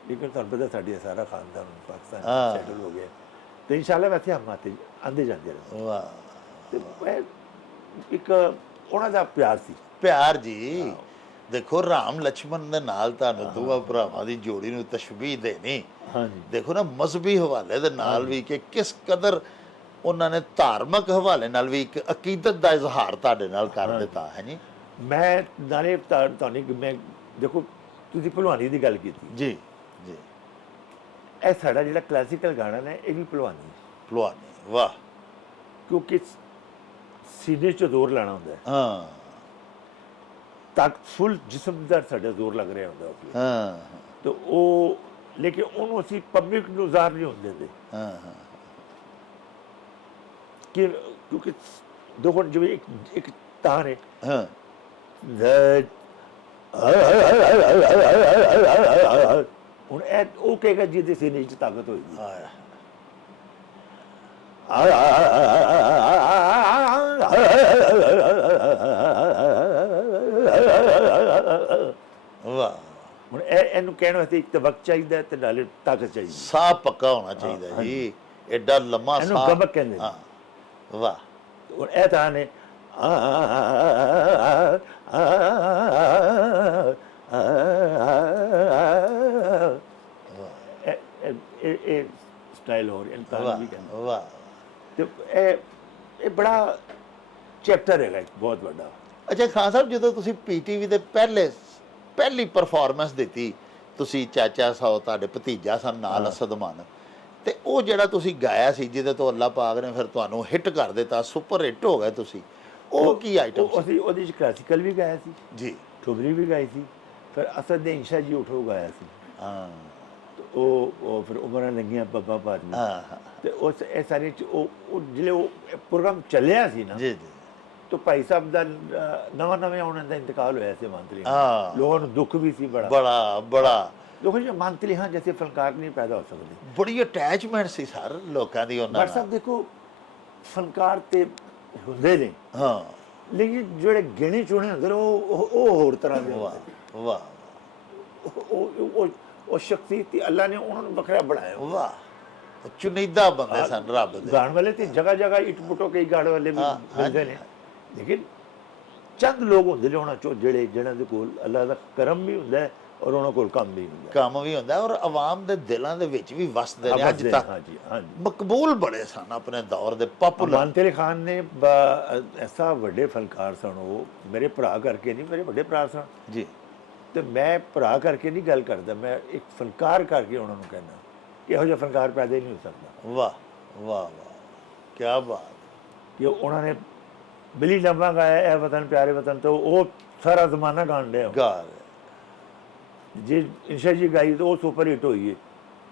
ਲੇਕਿਨ ਤੁਹਾਨੂੰ ਪਤਾ ਸਾਡੀ ਸਾਰਾ ਖਾਨਦਾਨ ਪਾਕਿਸਤਾਨ ਸੈਟਲ ਹੋ ਗਿਆ, ਤੇ ਇਨਸ਼ਾਅੱਲਾ ਵੈਸੇ ਹਮ ਆਉਂਦੇ ਜਾਂਦੇ ਰਹੇ। ਵਾਹ, ਤੇ ਇੱਕ ਉਹਨਾਂ ਦਾ ਪਿਆਰ ਸੀ। ਪਿਆਰ ਜੀ, ਦੇਖੋ ਰਾਮ ਲక్ష్మణ ਦੇ ਨਾਲ ਤੁਹਾਨੂੰ ਦੋਵਾਂ ਭਰਾਵਾਂ ਦੀ ਜੋੜੀ ਨੂੰ ਤਸ਼ਬੀਹ ਦੇਣੀ, ਹਾਂਜੀ, ਦੇਖੋ ਨਾ ਮਜ਼ਹਬੀ ਹਵਾਲੇ ਦੇ ਨਾਲ ਵੀ ਕਿ ਕਿਸ ਕਦਰ ਉਹਨਾਂ ਨੇ ਧਾਰਮਿਕ ਹਵਾਲੇ ਨਾਲ ਵੀ ਇੱਕ ਅਕੀਦਤ ਦਾ ਇਜ਼ਹਾਰ ਤੁਹਾਡੇ ਨਾਲ ਕਰ ਦਿੱਤਾ ਹੈ ਜੀ। ਮੈਂ ਨਾਲੇ ਤੁਹਾਨੂੰ ਮੈਂ ਦੇਖੋ ਤੁਸੀਂ ਭਲਵਾਨੀ ਦੀ ਗੱਲ ਕੀਤੀ ਜੀ ਜੀ, ਇਹ ਸਾਡਾ ਜਿਹੜਾ ਕਲਾਸੀਕਲ ਗਾਣਾ ਨੇ ਇਹ ਵੀ ਭਲਵਾਨੀ ਹੈ, ਭਲਵਾਨੀ, ਵਾਹ, ਕਿਉਂਕਿ ਸੀਨੇ 'ਚ ਜ਼ੋਰ ਲਾਣਾ ਹੁੰਦਾ ਹੈ, ਹਾਂ ਤਾਕਤਫੁਲ ਜਿਸਮ ਦਾ ਸਾਡਾ ਜ਼ੋਰ ਲੱਗ ਰਿਹਾ ਹੁੰਦਾ ਉਹ, ਹਾਂ ਤੇ ਉਹ ਲੇਕਿਨ ਉਹਨੂੰ ਅਸੀਂ ਪਬਲਿਕ ਨੂੰ ਜ਼ਾਹਰ ਨਹੀਂ ਹੁੰਦੇ ਦਿੰਦੇ ਹਾਂ ਹਾਂ, ਕਿ ਕਿਉਂਕਿ ਦੇਖੋ ਜਿਵੇਂ ਇੱਕ ਤਾਨ ਹੈ, ਹਾਂ, ਹੁਣ ਇਹ ਉਹ ਕਹੇਗਾ ਜਿਹਦੇ ਸੀਨੇ 'ਚ ਤਾਕਤ ਹੋਏਗੀ। ਵਾਹ, ਹੁਣ ਇਹਨੂੰ ਕਹਿਣ ਵਾਸਤੇ ਇੱਕ ਤਾਂ ਵਕਤ ਚਾਹੀਦਾ ਤੇ ਨਾਲੇ ਤਾਕਤ ਚਾਹੀਦੀ। ਸਾਹ ਪੱਕਾ ਹੋਣਾ ਚਾਹੀਦਾ ਜੀ, ਐਡਾ ਲੰਮਾ ਇਹਨੂੰ ਸਾਹ, ਗਮਕ ਕਹਿੰਦੇ ਨੇ। ਹਾਂ, ਵਾਹ, ਹੁਣ ਇਹ ਤਾਂ ਨੇ ਇਹ ਸਟਾਈਲ ਹੋ ਰਿਹਾ ਤਾਂ ਵੀ ਕਹਿੰਦੇ। ਵਾਹ, ਵਾਹ। ਤੇ ਇਹ ਬੜਾ ਚੈਪਟਰ ਹੈਗਾ ਇੱਕ ਬਹੁਤ ਵੱਡਾ। ਅੱਛਾ ਖਾਨ ਸਾਹਿਬ, ਜਦੋਂ ਤੁਸੀਂ ਪੀਟੀਵੀ ਦੇ ਪਹਿਲੀ ਪਰਫਾਰਮੈਂਸ ਦਿੱਤੀ, ਤੁਸੀਂ ਚਾਚਾ ਸਾਓ ਤੁਹਾਡੇ ਭਤੀਜਾ ਸਨ ਨਾਲ ਅਸਦ ਮਾਨ, ਤੇ ਉਹ ਜਿਹੜਾ ਤੁਸੀਂ ਗਾਇਆ ਸੀ ਜਿਹਦੇ ਤੋਂ ਅੱਲਾਹ ਪਾਕ ਨੇ ਫਿਰ ਤੁਹਾਨੂੰ ਹਿੱਟ ਕਰ ਦਿੱਤਾ, ਸੁਪਰ ਹਿੱਟ ਹੋ ਗਏ ਤੁਸੀਂ, ਉਹ ਕੀ ਆਈਟਮ ਸੀ? ਅਸੀਂ ਉਹਦੇ 'ਚ ਕਲਾਸੀਕਲ ਵੀ ਗਾਇਆ ਸੀ ਜੀ, ਠੁਮਰੀ ਵੀ ਗਾਈ ਸੀ, ਫਿਰ ਅਸਦ ਨੇ ਇੰਸ਼ਾ ਜੀ ਉਠੋ ਗਾਇਆ ਸੀ। ਹਾਂ ਉਹ ਫਿਰ ਉਮਰਾਂ ਲੱਗੀਆਂ ਬੱਬਾ ਪਾਰਨੀ, ਹਾਂ, ਤੇ ਉਸ ਇਹ ਸਾਰੇ 'ਚ ਉਹ ਜਿਹੜੇ ਉਹ ਪ੍ਰੋਗਰਾਮ ਚੱਲਿਆ ਸੀ ਨਾ, ਜੀ ਜੀ, तो भाई साहब का नवा ਉਹਨਾਂ ਦਾ ਇੰਤਕਾਲ ਹੋਇਆ ਸੀ ਮੰਤਰੀ, हाँ, ਲੋਕਾਂ ਨੂੰ ਦੁੱਖ ਵੀ ਸੀ ਬੜਾ ਬੜਾ ਦੇਖੋ ਜੀ ਮੰਤਰੀ ਹਾਂ ਜੈਸੇ ਫਨਕਾਰ ਨਹੀਂ ਪੈਦਾ ਹੋ ਸਕਦੇ, ਬੜੀ ਅਟੈਚਮੈਂਟ ਸੀ ਸਰ ਲੋਕਾਂ ਦੀ ਉਹਨਾਂ ਪਰ ਨਾਲ। ਸਾਹਿਬ ਦੇਖੋ ਫਨਕਾਰ ਤੇ ਹੁੰਦੇ ਨੇ, ਹਾਂ, ਲੇਕਿਨ ਜਿਹੜੇ ਗਿਣੇ ਚੁਣੇ ਹੁੰਦੇ ਨੇ ਉਹ ਹੋਰ ਤਰ੍ਹਾਂ ਦੇ ਵਾਹ ਹੁੰਦੇ ਵਾਹ ਨੇ। ਉਹ ਸ਼ਖਸੀਅਤ ਅੱਲਾ ਨੇ ਉਹਨਾਂ ਨੂੰ ਵੱਖਰਾ ਬਣਾਇਆ। ਵਾਹ, ਉਹ ਚੁਣੀਦਾ ਬੰਦੇ ਸਨ ਰੱਬ ਦੇ। ਗਾਣ ਵਾਲੇ ਤੇ ਜਗ੍ਹਾ ਜਗ੍ਹਾ ਇਟ ਪੁੱਟੋ ਕਈ ਗਾਣ ਵਾਲੇ ਵੀ ਮਿਲਦੇ ਨੇ, ਲੇਕਿਨ ਚੰਦ ਲੋਕ ਹੁੰਦੇ ਨੇ ਉਹਨਾਂ ਚੋਂ ਜਿਹਨਾਂ ਦੇ ਕੋਲ ਅੱਲਾ ਦਾ ਕਰਮ ਵੀ ਹੁੰਦਾ ਔਰ ਉਹਨਾਂ ਕੋਲ ਕੰਮ ਵੀ ਹੁੰਦਾ, ਕੰਮ ਵੀ ਹੁੰਦਾ ਔਰ ਆਵਾਮ ਦੇ ਦਿਲਾਂ ਦੇ ਵਿੱਚ ਵੀ ਵਸਦੇ ਨੇ ਅੱਜ ਤੱਕ। ਹਾਂਜੀ ਹਾਂਜੀ, ਮਕਬੂਲ ਬੜੇ ਸਨ ਆਪਣੇ ਦੌਰ ਦੇ, ਪਪੂਲਰ। ਅਮਾਨ ਤੇਰੇ ਖਾਨ ਨੇ ਐਸਾ ਵੱਡੇ ਫਨਕਾਰ ਸਨ, ਉਹ ਮੇਰੇ ਭਰਾ ਕਰਕੇ ਨਹੀਂ, ਮੇਰੇ ਵੱਡੇ ਭਰਾ ਸਨ ਜੀ, ਤੇ ਮੈਂ ਭਰਾ ਕਰਕੇ ਨਹੀਂ ਗੱਲ ਕਰਦਾ, ਮੈਂ ਇੱਕ ਫਨਕਾਰ ਕਰਕੇ ਉਹਨਾਂ ਨੂੰ ਕਹਿੰਦਾ ਕਿ ਇਹੋ ਜਿਹਾ ਫਨਕਾਰ ਪੈਦਾ ਹੀ ਨਹੀਂ ਹੋ ਸਕਦਾ। ਵਾਹ ਵਾਹ ਵਾਹ, ਕੀ ਬਾਤ। ਕਿ ਉਹਨਾਂ ਨੇ ਬਿਲੀ ਡੰਬਾ ਗਾਇਆ, ਇਹ ਵਤਨ ਪਿਆਰੇ ਵਤਨ, ਤੋਂ ਉਹ ਸਾਰਾ ਜ਼ਮਾਨਾ ਗਾਣ ਲਿਆ। ਗਾ ਜੇ इंशा जी गाई तो वो सुपर हिट हुई है,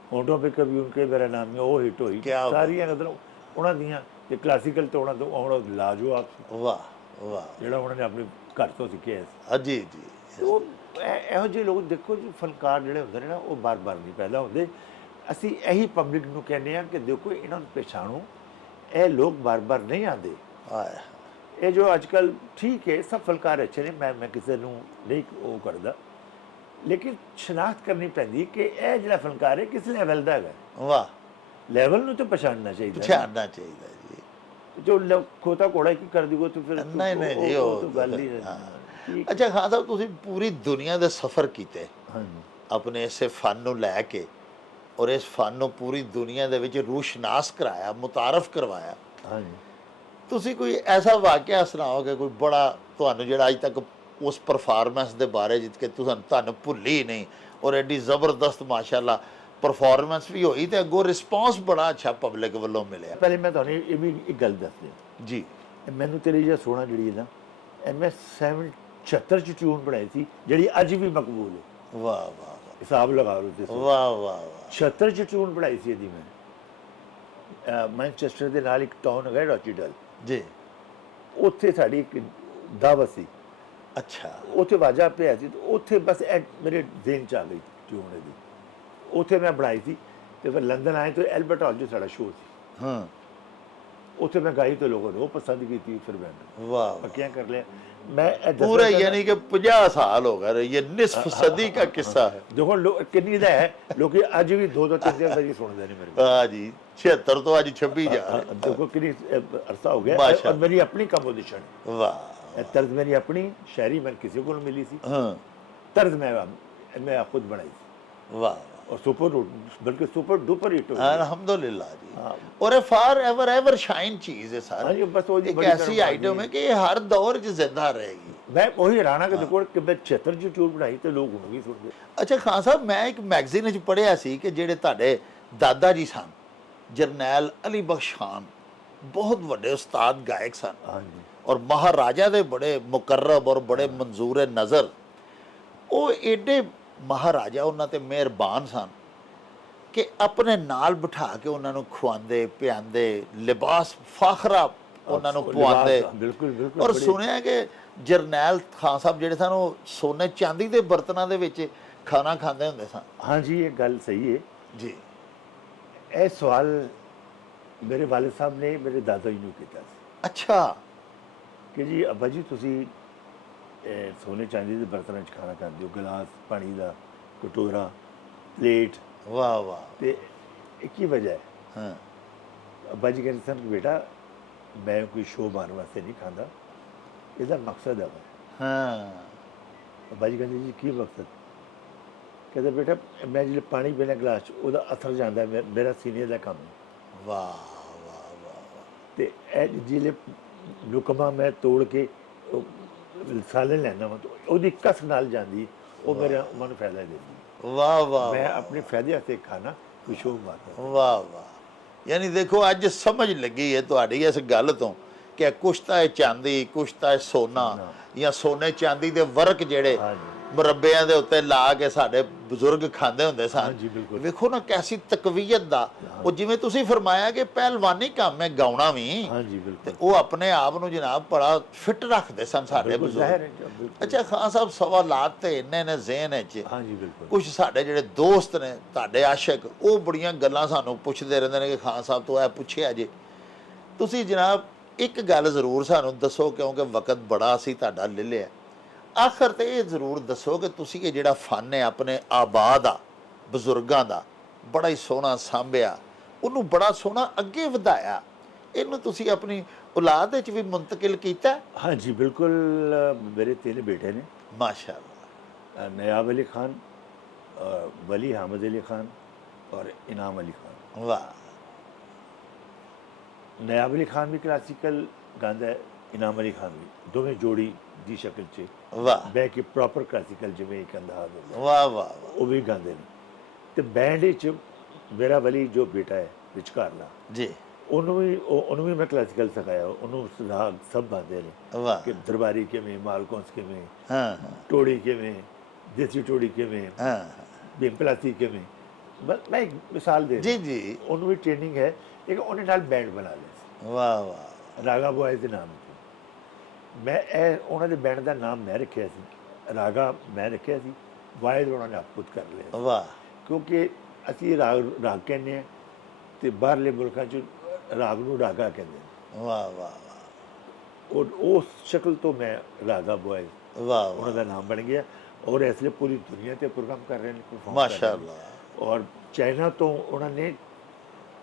होंठों पे कभी उनके मेरा नाम है, वो हिट हुई। क्या सारियां मतलब ਉਹਨਾਂ ਦੀਆਂ ਤੇ ਕਲਾਸੀਕਲ ਤੇ ਉਹਨਾਂ ਤੋਂ ਲਾਜਵਾਬ ਸੀ, ਵਾਹ ਵਾਹ, ਜਿਹੜਾ ਉਹਨਾਂ ਨੇ ਆਪਣੇ ਘਰ ਤੋਂ ਸਿੱਖਿਆ ਸੀ। ਜੀ ਜੀ, ਉਹ ਇਹੋ ਜਿਹੇ ਲੋਕ ਦੇਖੋ ਜੀ, ਫਨਕਾਰ ਜਿਹੜੇ ਹੁੰਦੇ ਨੇ ਨਾ, ਉਹ ਬਾਰ-ਬਾਰ ਨਹੀਂ ਪੈਦਾ ਹੁੰਦੇ। ਅਸੀਂ ਇਹੀ ਪਬਲਿਕ ਨੂੰ ਕਹਿੰਦੇ ਹਾਂ ਕਿ ਦੇਖੋ ਇਹਨਾਂ ਨੂੰ ਪਛਾਣੋ, ਇਹ ਲੋਕ ਬਾਰ-ਬਾਰ ਨਹੀਂ ਆਉਂਦੇ। ਇਹ ਜੋ ਅੱਜ ਕੱਲ੍ਹ ਠੀਕ ਹੈ, ਸਭ ਫਨਕਾਰ ਅੱਛੇ ਨੇ, ਮੈਂ ਕਿਸੇ ਨੂੰ ਨਹੀਂ ਉਹ ਕਰਦਾ, ਲੇਕਿਨ ਸ਼ਨਾਖਤ ਕਰਨੀ ਪੈਂਦੀ ਕਿ ਇਹ ਜਿਹੜਾ ਫਨਕਾਰ ਹੈ ਕਿਸ ਲੈਵਲ ਦਾ ਹੈਗਾ। ਵਾਹ ਲੈਵਲ ਨੂੰ ਤਾਂ ਪਛਾਣਨਾ ਚਾਹੀਦਾ। ਪਛਾਣਨਾ ਚਾਹੀਦਾ ਜੀ। ਜੋ ਖੋਤਾ ਘੋੜਾ ਕੀ ਕਰ ਦਿਓ ਤਾਂ ਫਿਰ ਨਹੀਂ ਜੀ, ਉਹ ਤਾਂ ਗੱਲ ਹੀ ਹਾਂ। ਨਹੀਂ। ਅੱਛਾ ਖਾਨ ਸਾਹਿਬ, ਤੁਸੀਂ ਪੂਰੀ ਦੁਨੀਆ ਦੇ ਸਫ਼ਰ ਕੀਤੇ ਹਾਂਜੀ ਆਪਣੇ ਇਸੇ ਫਨ ਨੂੰ ਲੈ ਕੇ, ਔਰ ਇਸ ਫਨ ਨੂੰ ਪੂਰੀ ਦੁਨੀਆ ਦੇ ਵਿੱਚ ਰੂਸ਼ਨਾਸ ਕਰਾਇਆ, ਮੁਤਾਰਫ ਕਰਵਾਇਆ। ਹਾਂਜੀ। ਤੁਸੀਂ ਕੋਈ ਐਸਾ ਵਾਕਿਆ ਸੁਣਾਓਗੇ ਕੋਈ ਬੜਾ ਤੁਹਾਨੂੰ, ਜਿਹੜਾ ਅੱਜ ਤੱਕ ਉਸ ਪਰਫਾਰਮੈਂਸ ਦੇ ਬਾਰੇ ਜਿੱਤ ਕੇ ਤੁਹਾਨੂੰ ਭੁੱਲੀ ਨਹੀਂ, ਔਰ ਐਡੀ ਜ਼ਬਰਦਸਤ ਮਾਸ਼ਾਅੱਲਾ ਪਰਫਾਰਮੈਂਸ ਵੀ ਹੋਈ ਤੇ ਅੱਗੋਂ ਰਿਸਪੌਂਸ ਬੜਾ ਅੱਛਾ ਪਬਲਿਕ ਵੱਲੋਂ ਮਿਲਿਆ? ਪਹਿਲੇ ਮੈਂ ਤੁਹਾਨੂੰ ਇਹ ਵੀ ਇੱਕ ਗੱਲ ਦੱਸ ਦਿਆਂ ਜੀ। ਮੈਨੂੰ ਤੇਰੀ ਜਿਹੜਾ ਸੋਹਣਾ ਜਿਹੜੀ ਹੈ ਨਾ, ਇਹ ਮੈਂ 76 ਚ ਟਿਊਨ ਬਣਾਈ ਸੀ, ਜਿਹੜੀ ਅੱਜ ਵੀ ਮਕਬੂਲ ਹੈ। ਵਾਹ ਵਾਹ ਵਾਹ ਹਿਸਾਬ ਲਗਾ ਲਓ ਤੁਸੀਂ। ਵਾਹ ਵਾਹ ਵਾਹ। 76 ਚ ਟਿਊਨ ਬਣਾਈ ਸੀ ਇਹਦੀ ਮੈਂ। ਮੈਨਚੈਸਟਰ ਦੇ ਨਾਲ ਇੱਕ ਟਾਊਨ ਹੈਗਾ ਰੋਚੀਡਲ, ਜੀ। ਉੱਥੇ ਸਾਡੀ ਇੱਕ ਦਾਵਤ ਸੀ। ਅੱਛਾ। ਉੱਥੇ ਵਾਜਾ ਪਿਆ ਸੀ ਤੇ ਉੱਥੇ ਬਸ ਮੇਰੇ ਜ਼ਿਹਨ ਚ ਆ ਗਈ ਟਿਊਨ ਇਹਦੀ, ਉੱਥੇ ਮੈਂ ਬਣਾਈ ਸੀ। ਤੇ ਫਿਰ ਲੰਡਨ ਆਏ ਤਾਂ ਐਲਬਰਟ ਹਾਲ 'ਚ ਸਾਡਾ ਸ਼ੋਅ ਸੀ। ਹਾਂ। ਉੱਥੇ ਮੈਂ ਗਾਈ ਤੇ ਲੋਕਾਂ ਨੇ ਉਹ ਪਸੰਦ ਕੀਤੀ। ਫਿਰ ਮੈਂ वाह, पक्कियां कर लिया। मैं पूरा यानी कि 50 साल हो गए, ये निस्फ सदी का किस्सा है। देखो किन्नी दा है लोग अज भी 2-2 3 बजे सुनते हैं मेरे हाँ जी, 76 तो आज 26 जा रहे हैं। देखो किन्नी अरसा हो गया। माशाअल्लाह। और मेरी अपनी कंपोजिशन, वाह। तर्ज मेरी अपनी, शायरी मैं किसी को नहीं मिली सी, हाँ। तर्ज मैं खुद बनाई सी वाह। और सुपर बल्कि सुपर डुपर हिट हुई। अल्हम्दुलिल्लाह जी। हाँ। और ये फार एवर एवर शाइन चीज है हाँ जी, सर, बस वो जी एक बड़ी ऐसी तरह आइटम बात है कि ये हर दौर च जिंदा रहेगी। मैं वही हैरान कि देखो कि मैं 76 ਚ ਟਿਊਨ ਬਣਾਈ ਤੇ ਲੋਕ ਹੁਣ ਵੀ ਸੁਣਦੇ। ਅੱਛਾ ਖਾਨ ਸਾਹਿਬ, ਮੈਂ ਇੱਕ ਮੈਗਜ਼ੀਨ ਵਿੱਚ ਪੜ੍ਹਿਆ ਸੀ ਕਿ ਜਿਹੜੇ ਤੁਹਾਡੇ ਦਾਦਾ ਜੀ ਸਨ, ਜਰਨੈਲ ਅਲੀ ਬਖਸ਼ ਖਾਨ, ਬਹੁਤ ਵੱਡੇ ਉਸਤਾਦ ਗਾਇਕ ਸਨ ਹਾਂਜੀ। ਔਰ ਮਹਾਰਾਜਾ ਦੇ ਬੜੇ ਮੁਕਰਬ ਔਰ ਬੜੇ ਮਨਜ਼ੂਰ ਨਜ਼ਰ। ਉਹ ਏਡੇ ਮਹਾਰਾਜਾ ਉਹਨਾਂ ਤੇ ਮਿਹਰਬਾਨ ਸਨ ਕਿ ਆਪਣੇ ਨਾਲ ਬਿਠਾ ਕੇ ਉਹਨਾਂ ਨੂੰ ਖਵਾਉਂਦੇ ਪਿਆਉਂਦੇ, ਲਿਬਾਸ ਫਾਖਰਾ ਉਹਨਾਂ ਨੂੰ ਪਵਾਉਂਦੇ। ਬਿਲਕੁਲ ਬਿਲਕੁਲ। ਔਰ ਸੁਣਿਆ ਕਿ ਜਰਨੈਲ ਖਾਨ ਸਾਹਿਬ ਜਿਹੜੇ ਸਨ ਉਹ ਸੋਨੇ ਚਾਂਦੀ ਦੇ ਬਰਤਨਾਂ ਦੇ ਵਿੱਚ ਖਾਣਾ ਖਾਂਦੇ ਹੁੰਦੇ ਸਨ। ਹਾਂਜੀ, ਇਹ ਗੱਲ ਸਹੀ ਹੈ ਜੀ। ਇਹ ਸਵਾਲ ਮੇਰੇ ਵਾਲਿਦ ਸਾਹਿਬ ਨੇ ਮੇਰੇ ਦਾਦਾ ਜੀ ਨੂੰ ਕੀਤਾ ਸੀ ਅੱਛਾ। ਕਿ ਜੀ ਅੱਬਾ ਜੀ ਤੁਸੀਂ ਸੋਨੇ ਚਾਂਦੀ ਦੇ ਬਰਤਨਾਂ 'ਚ ਖਾਣਾ ਖਾਂਦੇ ਹੋ, ਗਲਾਸ ਪਾਣੀ ਦਾ, ਕਟੋਰਾ, ਪਲੇਟ। ਵਾਹ ਵਾਹ। ਤੇ ਇਹ ਕੀ ਵਜ੍ਹਾ ਹੈ? ਹਾਂ। ਅੱਬਾ ਜੀ ਕਹਿੰਦੇ ਸਨ ਕਿ ਬੇਟਾ ਮੈਂ ਕੋਈ ਸ਼ੋਅ ਮਾਰਨ ਵਾਸਤੇ ਨਹੀਂ ਖਾਂਦਾ, ਇਹਦਾ ਮਕਸਦ ਹੈ। ਹਾਂ। ਅੱਬਾ ਜੀ ਕਹਿੰਦੇ ਜੀ ਕੀ ਮਕਸਦ? ਕਹਿੰਦੇ ਬੇਟਾ ਮੈਂ ਜਿਹੜੇ ਪਾਣੀ ਪੀਣਾ ਗਲਾਸ 'ਚ ਉਹਦਾ ਅਸਰ ਜਾਂਦਾ, ਮੇਰਾ ਸੀਨੇ ਦਾ ਕੰਮ ਹੈ। ਵਾਹ ਵਾਹ ਵਾਹ। ਤੇ ਇਹ ਜਿਹੜੇ ਲੁਕਮਾ ਮੈਂ ਤੋੜ ਕੇ ਸਾਲੇ ਲੈਣਾ ਵਾ, ਉਹਦੀ ਕਸ ਨਾਲ ਜਾਂਦੀ, ਉਹ ਮੇਰੇ ਮਨ ਫਾਇਦਾ ਦਿੰਦੀ। ਵਾਹ ਵਾਹ। ਮੈਂ ਆਪਣੇ ਫਾਇਦੇ ਵਾਸਤੇ ਖਾਣਾ ਕੋਈ ਸ਼ੋਅ ਮਾਰਦਾ। ਵਾਹ ਵਾਹ। ਯਾਨੀ ਦੇਖੋ ਅੱਜ ਸਮਝ ਲੱਗੀ ਹੈ ਤੁਹਾਡੀ ਇਸ ਗੱਲ ਤੋਂ ਕਿ ਕੁਛ ਤਾਂ ਇਹ ਚਾਂਦੀ, ਕੁਛ ਤਾਂ ਇਹ ਸੋਨਾ, ਜਾਂ ਸੋਨੇ ਚਾਂਦੀ ਦੇ ਵਰਕ ਜਿਹੜੇ ਮੁਰੱਬਿਆਂ ਦੇ ਉੱਤੇ ਲਾ ਕੇ ਸਾਡੇ ਬਜ਼ੁਰਗ ਖਾਂਦੇ ਹੁੰਦੇ ਸਨ। ਵੇਖੋ ਨਾ ਕੈਸੀ ਤਕਵੀਅਤ ਦਾ। ਉਹ ਜਿਵੇਂ ਤੁਸੀਂ ਫਰਮਾਇਆ ਕਿ ਪਹਿਲਵਾਨੀ ਕੰਮ ਹੈ ਗਾਉਣਾ ਵੀ, ਤੇ ਉਹ ਆਪਣੇ ਆਪ ਨੂੰ ਜਨਾਬ ਬੜਾ ਫਿੱਟ ਰੱਖਦੇ ਸਨ ਸਾਡੇ ਬਜ਼ੁਰਗ। ਅੱਛਾ ਖਾਨ ਸਾਹਿਬ, ਸਵਾਲਾਤ ਤੇ ਇੰਨੇ ਨੇ ਜ਼ਿਹਨ ਵਿੱਚ। ਕੁਝ ਸਾਡੇ ਜਿਹੜੇ ਦੋਸਤ ਨੇ ਤੁਹਾਡੇ ਆਸ਼ਿਕ, ਉਹ ਬੜੀਆਂ ਗੱਲਾਂ ਸਾਨੂੰ ਪੁੱਛਦੇ ਰਹਿੰਦੇ ਨੇ ਕਿ ਖਾਨ ਸਾਹਿਬ ਤੋਂ ਇਹ ਪੁੱਛਿਆ ਜੇ। ਤੁਸੀਂ ਜਨਾਬ ਇੱਕ ਗੱਲ ਜ਼ਰੂਰ ਸਾਨੂੰ ਦੱਸੋ, ਕਿਉਂਕਿ ਵਕਤ ਬੜਾ ਅਸੀਂ ਤੁਹਾਡਾ ਲੈ ਲਿਆ। ਆਖਰ ਤੇ ਇਹ ਜ਼ਰੂਰ ਦੱਸੋ ਕਿ ਤੁਸੀਂ ਇਹ ਜਿਹੜਾ ਫਨ ਹੈ ਆਪਣੇ ਆਬਾਦ ਆ ਬਜ਼ੁਰਗਾਂ ਦਾ, ਬੜਾ ਹੀ ਸੋਹਣਾ ਸਾਂਭਿਆ, ਉਹਨੂੰ ਬੜਾ ਸੋਹਣਾ ਅੱਗੇ ਵਧਾਇਆ, ਇਹਨੂੰ ਤੁਸੀਂ ਆਪਣੀ ਔਲਾਦ ਵਿੱਚ ਵੀ ਮੁੰਤਕਿਲ ਕੀਤਾ? ਹਾਂਜੀ ਬਿਲकुल। मेरे 3 बेटे ने माशाअल्लाह। नयाब अली खान, वली हामिद अली खान और इनाम अली खान। वाह। नयाब अली खान भी क्लासिकल गांदा है, इनाम अली खान भी, दोवें जोड़ी दी शक्ल च। वाह। बैक के प्रॉपर क्लासिकल जिवें एक अंदाज होंदा, वाह वाह। वो भी गांदे ने। ते बैंड च मेरा वली जो बेटा है विचकारला जी, ਉਹਨੂੰ ਵੀ ਮੈਂ ਕਲਾਸਿਕਲ ਸਿਖਾਇਆ। ਉਹਨੂੰ ਰਾਗ ਸਭ ਆਉਂਦੇ ਨੇ। ਵਾਹ। ਕਿ ਦਰਬਾਰੀ ਕਿਵੇਂ, ਮਾਲਕੌਂਸ ਕਿਵੇਂ, ਹਾਂ ਟੋੜੀ ਕਿਵੇਂ, ਦੇਸੀ ਟੋੜੀ ਕਿਵੇਂ, ਹਾਂ। ਬਿੰਪਲਾਸੀ ਕਿਵੇਂ। ਬਸ ਮੈਂ ਇੱਕ ਮਿਸਾਲ ਦੇ ਜੀ ਜੀ। ਉਹਨੂੰ ਵੀ ਟ੍ਰੇਨਿੰਗ ਹੈ। ਇੱਕ ਉਹਨੇ ਨਾਲ ਬੈਂਡ ਬਣਾ ਲਿਆ ਸੀ, ਵਾਹ ਵਾਹ। ਰਾਗਾ ਬॉयਜ਼ ਦੇ ਨਾਮ ਤੋਂ। ਮੈਂ ਇਹ ਉਹਨਾਂ ਦੇ ਬੈਂਡ ਦਾ ਨਾਮ ਮੈਂ ਰੱਖਿਆ ਸੀ, ਰਾਗਾ ਮੈਂ ਰੱਖਿਆ ਸੀ, ਬॉयਜ਼ ਉਹਨਾਂ ਨੇ ਆਪ ਖੁਦ ਕਰ ਲਿਆ। ਵਾਹ। ਕਿਉਂਕਿ ਅਸੀਂ ਰਾਗ ਕਹਿੰਦੇ ਹਾਂ ਤੇ ਬਾਹਰਲੇ ਮੁਲਕਾਂ 'ਚ ਰਾਗ ਨੂੰ ਰਾਗਾ ਕਹਿੰਦੇ ਨੇ। ਵਾਹ ਵਾਹ। ਉਸ ਸ਼ਕਲ ਤੋਂ ਮੈਂ ਰਾਗਾ ਬॉयਜ਼ ਵਾਹ ਉਹਨਾਂ ਦਾ ਨਾਮ ਬਣ ਗਿਆ। ਔਰ ਇਸ ਲਈ ਪੂਰੀ ਦੁਨੀਆ ਤੇ ਪ੍ਰੋਗਰਾਮ ਕਰ ਰਹੇ ਨੇ, ਮਾਸ਼ਾਅੱਲਾ। ਔਰ ਚਾਈਨਾ ਤੋਂ ਉਹਨਾਂ ਨੇ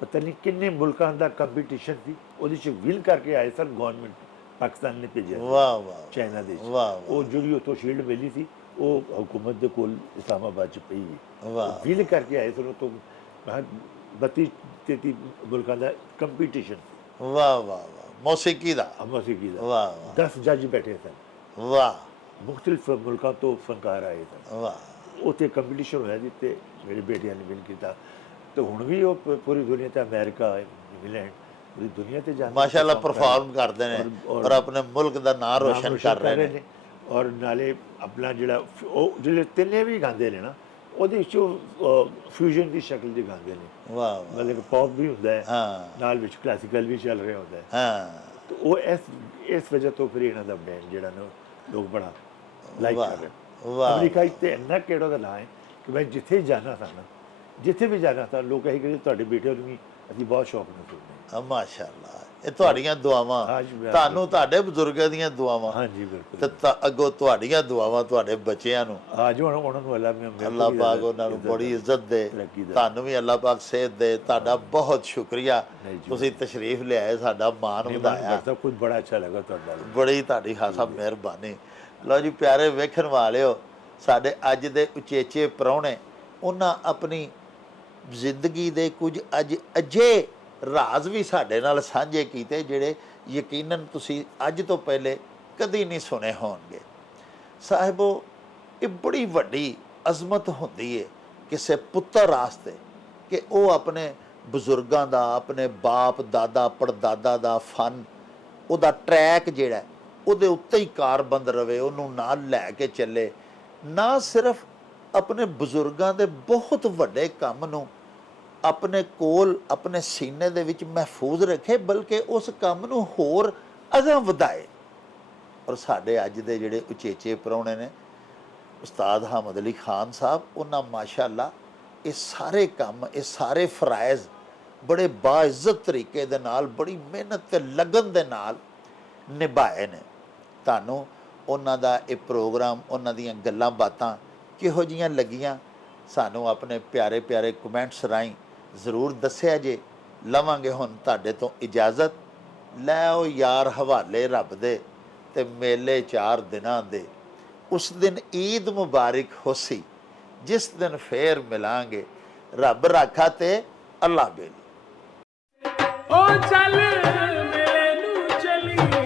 ਪਤਾ ਨਹੀਂ ਕਿੰਨੇ ਮੁਲਕਾਂ ਦਾ ਕੰਪੀਟੀਸ਼ਨ ਸੀ, ਉਹਦੇ 'ਚ ਵਿਨ ਕਰਕੇ ਆਏ ਸਨ। ਗਵਰਨਮੈਂਟ ਪਾਕਿਸਤਾਨ ਨੇ ਭੇਜਿਆ ਵਾਹ ਵਾਹ ਚਾਈਨਾ ਦੇ 'ਚ। ਵਾਹ ਉਹ ਜਿਹੜੀ ਉੱਥੋਂ ਸ਼ੀਲਡ ਮਿਲੀ ਸੀ ਉਹ ਹਕੂਮਤ ਦੇ ਕੋਲ ਇਸਲਾਮਾਬਾਦ 'ਚ ਪਈ ਹੈ। ਵਾਹ ਵਿਨ ਕਰਕੇ ਆਏ ਸਨ ਉੱਥੋਂ 32-33 ਮੁਲਕਾਂ ਦਾ ਕੰਪੀਟੀਸ਼ਨ ਸੀ ਵਾਹ ਵਾਹ ਮੌਸੀਕੀ ਦਾ। ਮੌਸੀਕੀ ਦਾ। ਵਾਹ ਵਾਹ 10 ਜੱਜ ਬੈਠੇ ਸਨ, ਵਾਹ ਮੁਖਤਲਿਫ ਮੁਲਕਾਂ ਤੋਂ ਫਨਕਾਰ ਆਏ ਸਨ। ਵਾਹ ਉੱਥੇ ਕੰਪੀਟੀਸ਼ਨ ਹੋਇਆ ਜਿੱਤੇ ਮੇਰੇ ਬੇਟਿਆਂ ਨੇ ਵਿਨ ਕੀਤਾ। ਤੇ ਹੁਣ ਵੀ ਉਹ ਪੂਰੀ ਦੁਨੀਆ ਤੇ ਅਮਰੀਕਾ, ਇੰਗਲੈਂਡ, ਪੂਰੀ ਦੁਨੀਆ ਤੇ ਜਾਂਦੇ ਮਾਸ਼ਾਅੱਲਾ ਪਰਫਾਰਮ ਕਰਦੇ ਨੇ ਔਰ ਆਪਣੇ ਮੁਲਕ ਦਾ ਨਾਮ ਰੋਸ਼ਨ ਕਰ ਰਹੇ ਨੇ। ਔਰ ਨਾਲੇ ਆਪਣਾ ਜਿਹੜਾ ਉਹ ਜਿਹੜੇ ਤਿੰਨੇ ਵੀ ਗਾਉਂਦੇ ਨੇ ਨਾ, ਉਹਦੇ ਵਿੱਚ ਉਹ ਫਿਊਜ਼ਨ ਦੀ ਸ਼ਕਲ ਦੇ ਗਾਉਂਦੇ ਨੇ। ਵਾਹ ਮਤਲਬ ਪੌਪ ਵੀ ਹੁੰਦਾ ਹੈ, ਹਾਂ ਨਾਲ ਵਿੱਚ ਕਲਾਸੀਕਲ ਵੀ ਚੱਲ ਰਿਹਾ ਹੁੰਦਾ ਹੈ। ਹਾਂ ਤੇ ਉਹ ਇਸ ਵਜ੍ਹਾ ਤੋਂ ਫਿਰ ਇਹਨਾਂ ਦਾ ਬੈਂਡ ਜਿਹੜਾ ਨਾ ਲੋਕ ਬੜਾ ਲਾਈਕ ਕਰ ਰਹੇ। ਵਾਹ ਅਮਰੀਕਾ 'ਚ ਤੇ ਇੰਨਾ ਕਿਹੜਾ ਦਾ ਨਾਂ ਹੈ ਕਿ ਮੈਂ ਜਿੱਥੇ ਜਾਣਾ था ਨਾ, ਜਿੱਥੇ ਵੀ ਜਾਣਾ था ਲੋਕ ਇਹ ਕਹਿੰਦੇ ਤੁਹਾਡੇ ਬੇਟੇ ਨੂੰ ਵੀ ਅਸੀਂ ਬਹੁਤ ਸ਼ੌਕ ਨਾਲ ਸੁਣਦੇ ਮਾਸ਼ਾਅੱਲਾ। ਇਹ ਤੁਹਾਡੀਆਂ ਦੁਆਵਾਂ, ਹਾਂਜੀ, ਬਿਲਕੁਲ। ਤੁਹਾਨੂੰ ਤੁਹਾਡੇ ਬਜ਼ੁਰਗਾਂ ਦੀਆਂ ਦੁਆਵਾਂ ਹਾਂ। ਹਾਂਜੀ ਬਿਲਕੁਲ। ਤੇ ਅੱਗੋਂ ਤੁਹਾਡੀਆਂ ਦੁਆਵਾਂ ਤੁਹਾਡੇ ਬੱਚਿਆਂ ਨੂੰ। ਅੱਜ ਹੁਣ ਉਹਨਾਂ ਨੂੰ ਅੱਲਾਹ ਪਾਕ ਉਹਨਾਂ ਨੂੰ ਬੜੀ ਇੱਜ਼ਤ ਦੇ, ਤਰੱਕੀ ਦੇ। ਤੁਹਾਨੂੰ ਵੀ ਅੱਲਾਹ ਪਾਕ ਸਿਹਤ ਦੇ। ਤੁਹਾਡਾ ਬਹੁਤ ਸ਼ੁਕਰੀਆ, ਨਹੀਂ ਜੀ। ਤੁਸੀਂ ਤਸ਼ਰੀਫ ਲਿਆਏ, ਸਾਡਾ ਮਾਣ ਵਧਾਇਆ। ਸਭ ਕੁਝ ਬੜਾ ਅੱਛਾ ਲੱਗਾ ਤੁਹਾਡਾ। ਬੜੀ ਤੁਹਾਡੀ ਖਾਸਾ ਮਿਹਰਬਾਨੀ। ਲਓ ਜੀ ਪਿਆਰੇ ਵੇਖਣ ਵਾਲਿਓ, ਸਾਡੇ ਅੱਜ ਦੇ ਉਚੇਚੇ ਪ੍ਰਾਹੁਣੇ, ਉਹਨਾਂ ਆਪਣੀ ਜ਼ਿੰਦਗੀ ਦੇ ਕੁਝ ਅਜੇ ਰਾਜ਼ ਵੀ ਸਾਡੇ ਨਾਲ ਸਾਂਝੇ ਕੀਤੇ ਜਿਹੜੇ ਯਕੀਨਨ ਤੁਸੀਂ ਅੱਜ ਤੋਂ ਪਹਿਲੇ ਕਦੀ ਨਹੀਂ ਸੁਣੇ ਹੋਣਗੇ। ਸਾਹਿਬੋ, ਇਹ ਬੜੀ ਵੱਡੀ ਅਜ਼ਮਤ ਹੁੰਦੀ ਹੈ ਕਿਸੇ ਪੁੱਤਰ ਵਾਸਤੇ ਕਿ ਉਹ ਆਪਣੇ ਬਜ਼ੁਰਗਾਂ ਦਾ, ਆਪਣੇ ਬਾਪ ਦਾਦਾ ਪੜਦਾਦਾ ਦਾ ਫਨ, ਉਹਦਾ ਟਰੈਕ ਜਿਹੜਾ ਉਹਦੇ ਉੱਤੇ ਹੀ ਕਾਰਬੰਦ ਰਵੇ, ਉਹਨੂੰ ਨਾਲ ਲੈ ਕੇ ਚੱਲੇ। ਨਾ ਸਿਰਫ ਆਪਣੇ ਬਜ਼ੁਰਗਾਂ ਦੇ ਬਹੁਤ ਵੱਡੇ ਕੰਮ ਨੂੰ ਆਪਣੇ ਕੋਲ, ਆਪਣੇ ਸੀਨੇ ਦੇ ਵਿੱਚ ਮਹਿਫੂਜ਼ ਰੱਖੇ, ਬਲਕਿ ਉਸ ਕੰਮ ਨੂੰ ਹੋਰ ਅਗਾਂਹ ਵਧਾਏ। ਔਰ ਸਾਡੇ ਅੱਜ ਦੇ ਜਿਹੜੇ ਉਚੇਚੇ ਪ੍ਰਾਹੁਣੇ ਨੇ ਉਸਤਾਦ ਹਾਮਦ ਅਲੀ ਖਾਨ ਸਾਹਿਬ, ਉਹਨਾਂ ਮਾਸ਼ਾਅੱਲਾ ਇਹ ਸਾਰੇ ਕੰਮ, ਇਹ ਸਾਰੇ ਫਰਾਇਜ਼ ਬੜੇ ਬਾਇਜ਼ਤ ਤਰੀਕੇ ਦੇ ਨਾਲ, ਬੜੀ ਮਿਹਨਤ ਤੇ ਲਗਨ ਦੇ ਨਾਲ ਨਿਭਾਏ ਨੇ। ਤੁਹਾਨੂੰ ਉਹਨਾਂ ਦਾ ਇਹ ਪ੍ਰੋਗਰਾਮ, ਉਹਨਾਂ ਦੀਆਂ ਗੱਲਾਂ ਬਾਤਾਂ ਕਿਹੋ ਜਿਹੀਆਂ ਲੱਗੀਆਂ, ਸਾਨੂੰ ਆਪਣੇ ਪਿਆਰੇ ਪਿਆਰੇ ਕਮੈਂਟਸ ਰਾਹੀਂ ਜ਼ਰੂਰ ਦੱਸਿਆ ਜੇ। ਲਵਾਂਗੇ ਹੁਣ ਤੁਹਾਡੇ ਤੋਂ ਇਜਾਜ਼ਤ। ਲੈ ਆਓ ਯਾਰ ਹਵਾਲੇ ਰੱਬ ਦੇ, ਤੇ ਮੇਲੇ 4 ਦਿਨਾਂ ਦੇ। ਉਸ ਦਿਨ ਈਦ ਮੁਬਾਰਕ ਹੋਸੀ, ਜਿਸ ਦਿਨ ਫੇਰ ਮਿਲਾਂਗੇ। ਰੱਬ ਰਾਖਾ ਤੇ ਅੱਲਾ ਬੇਲੀ। ओ चल मेले नू चलिए।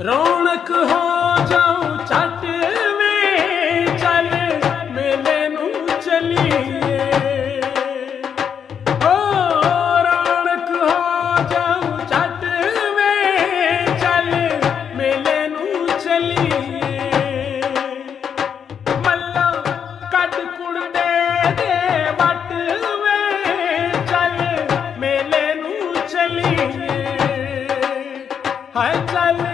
रौनक हो जाऊं छट में, चल मेले नू चलिए। ओ रौनक हो जाऊं छट में, चल मेले नू चलिए। मल्ला कट कुड़ दे वट में, चल मेले नू चलिए। हाय चल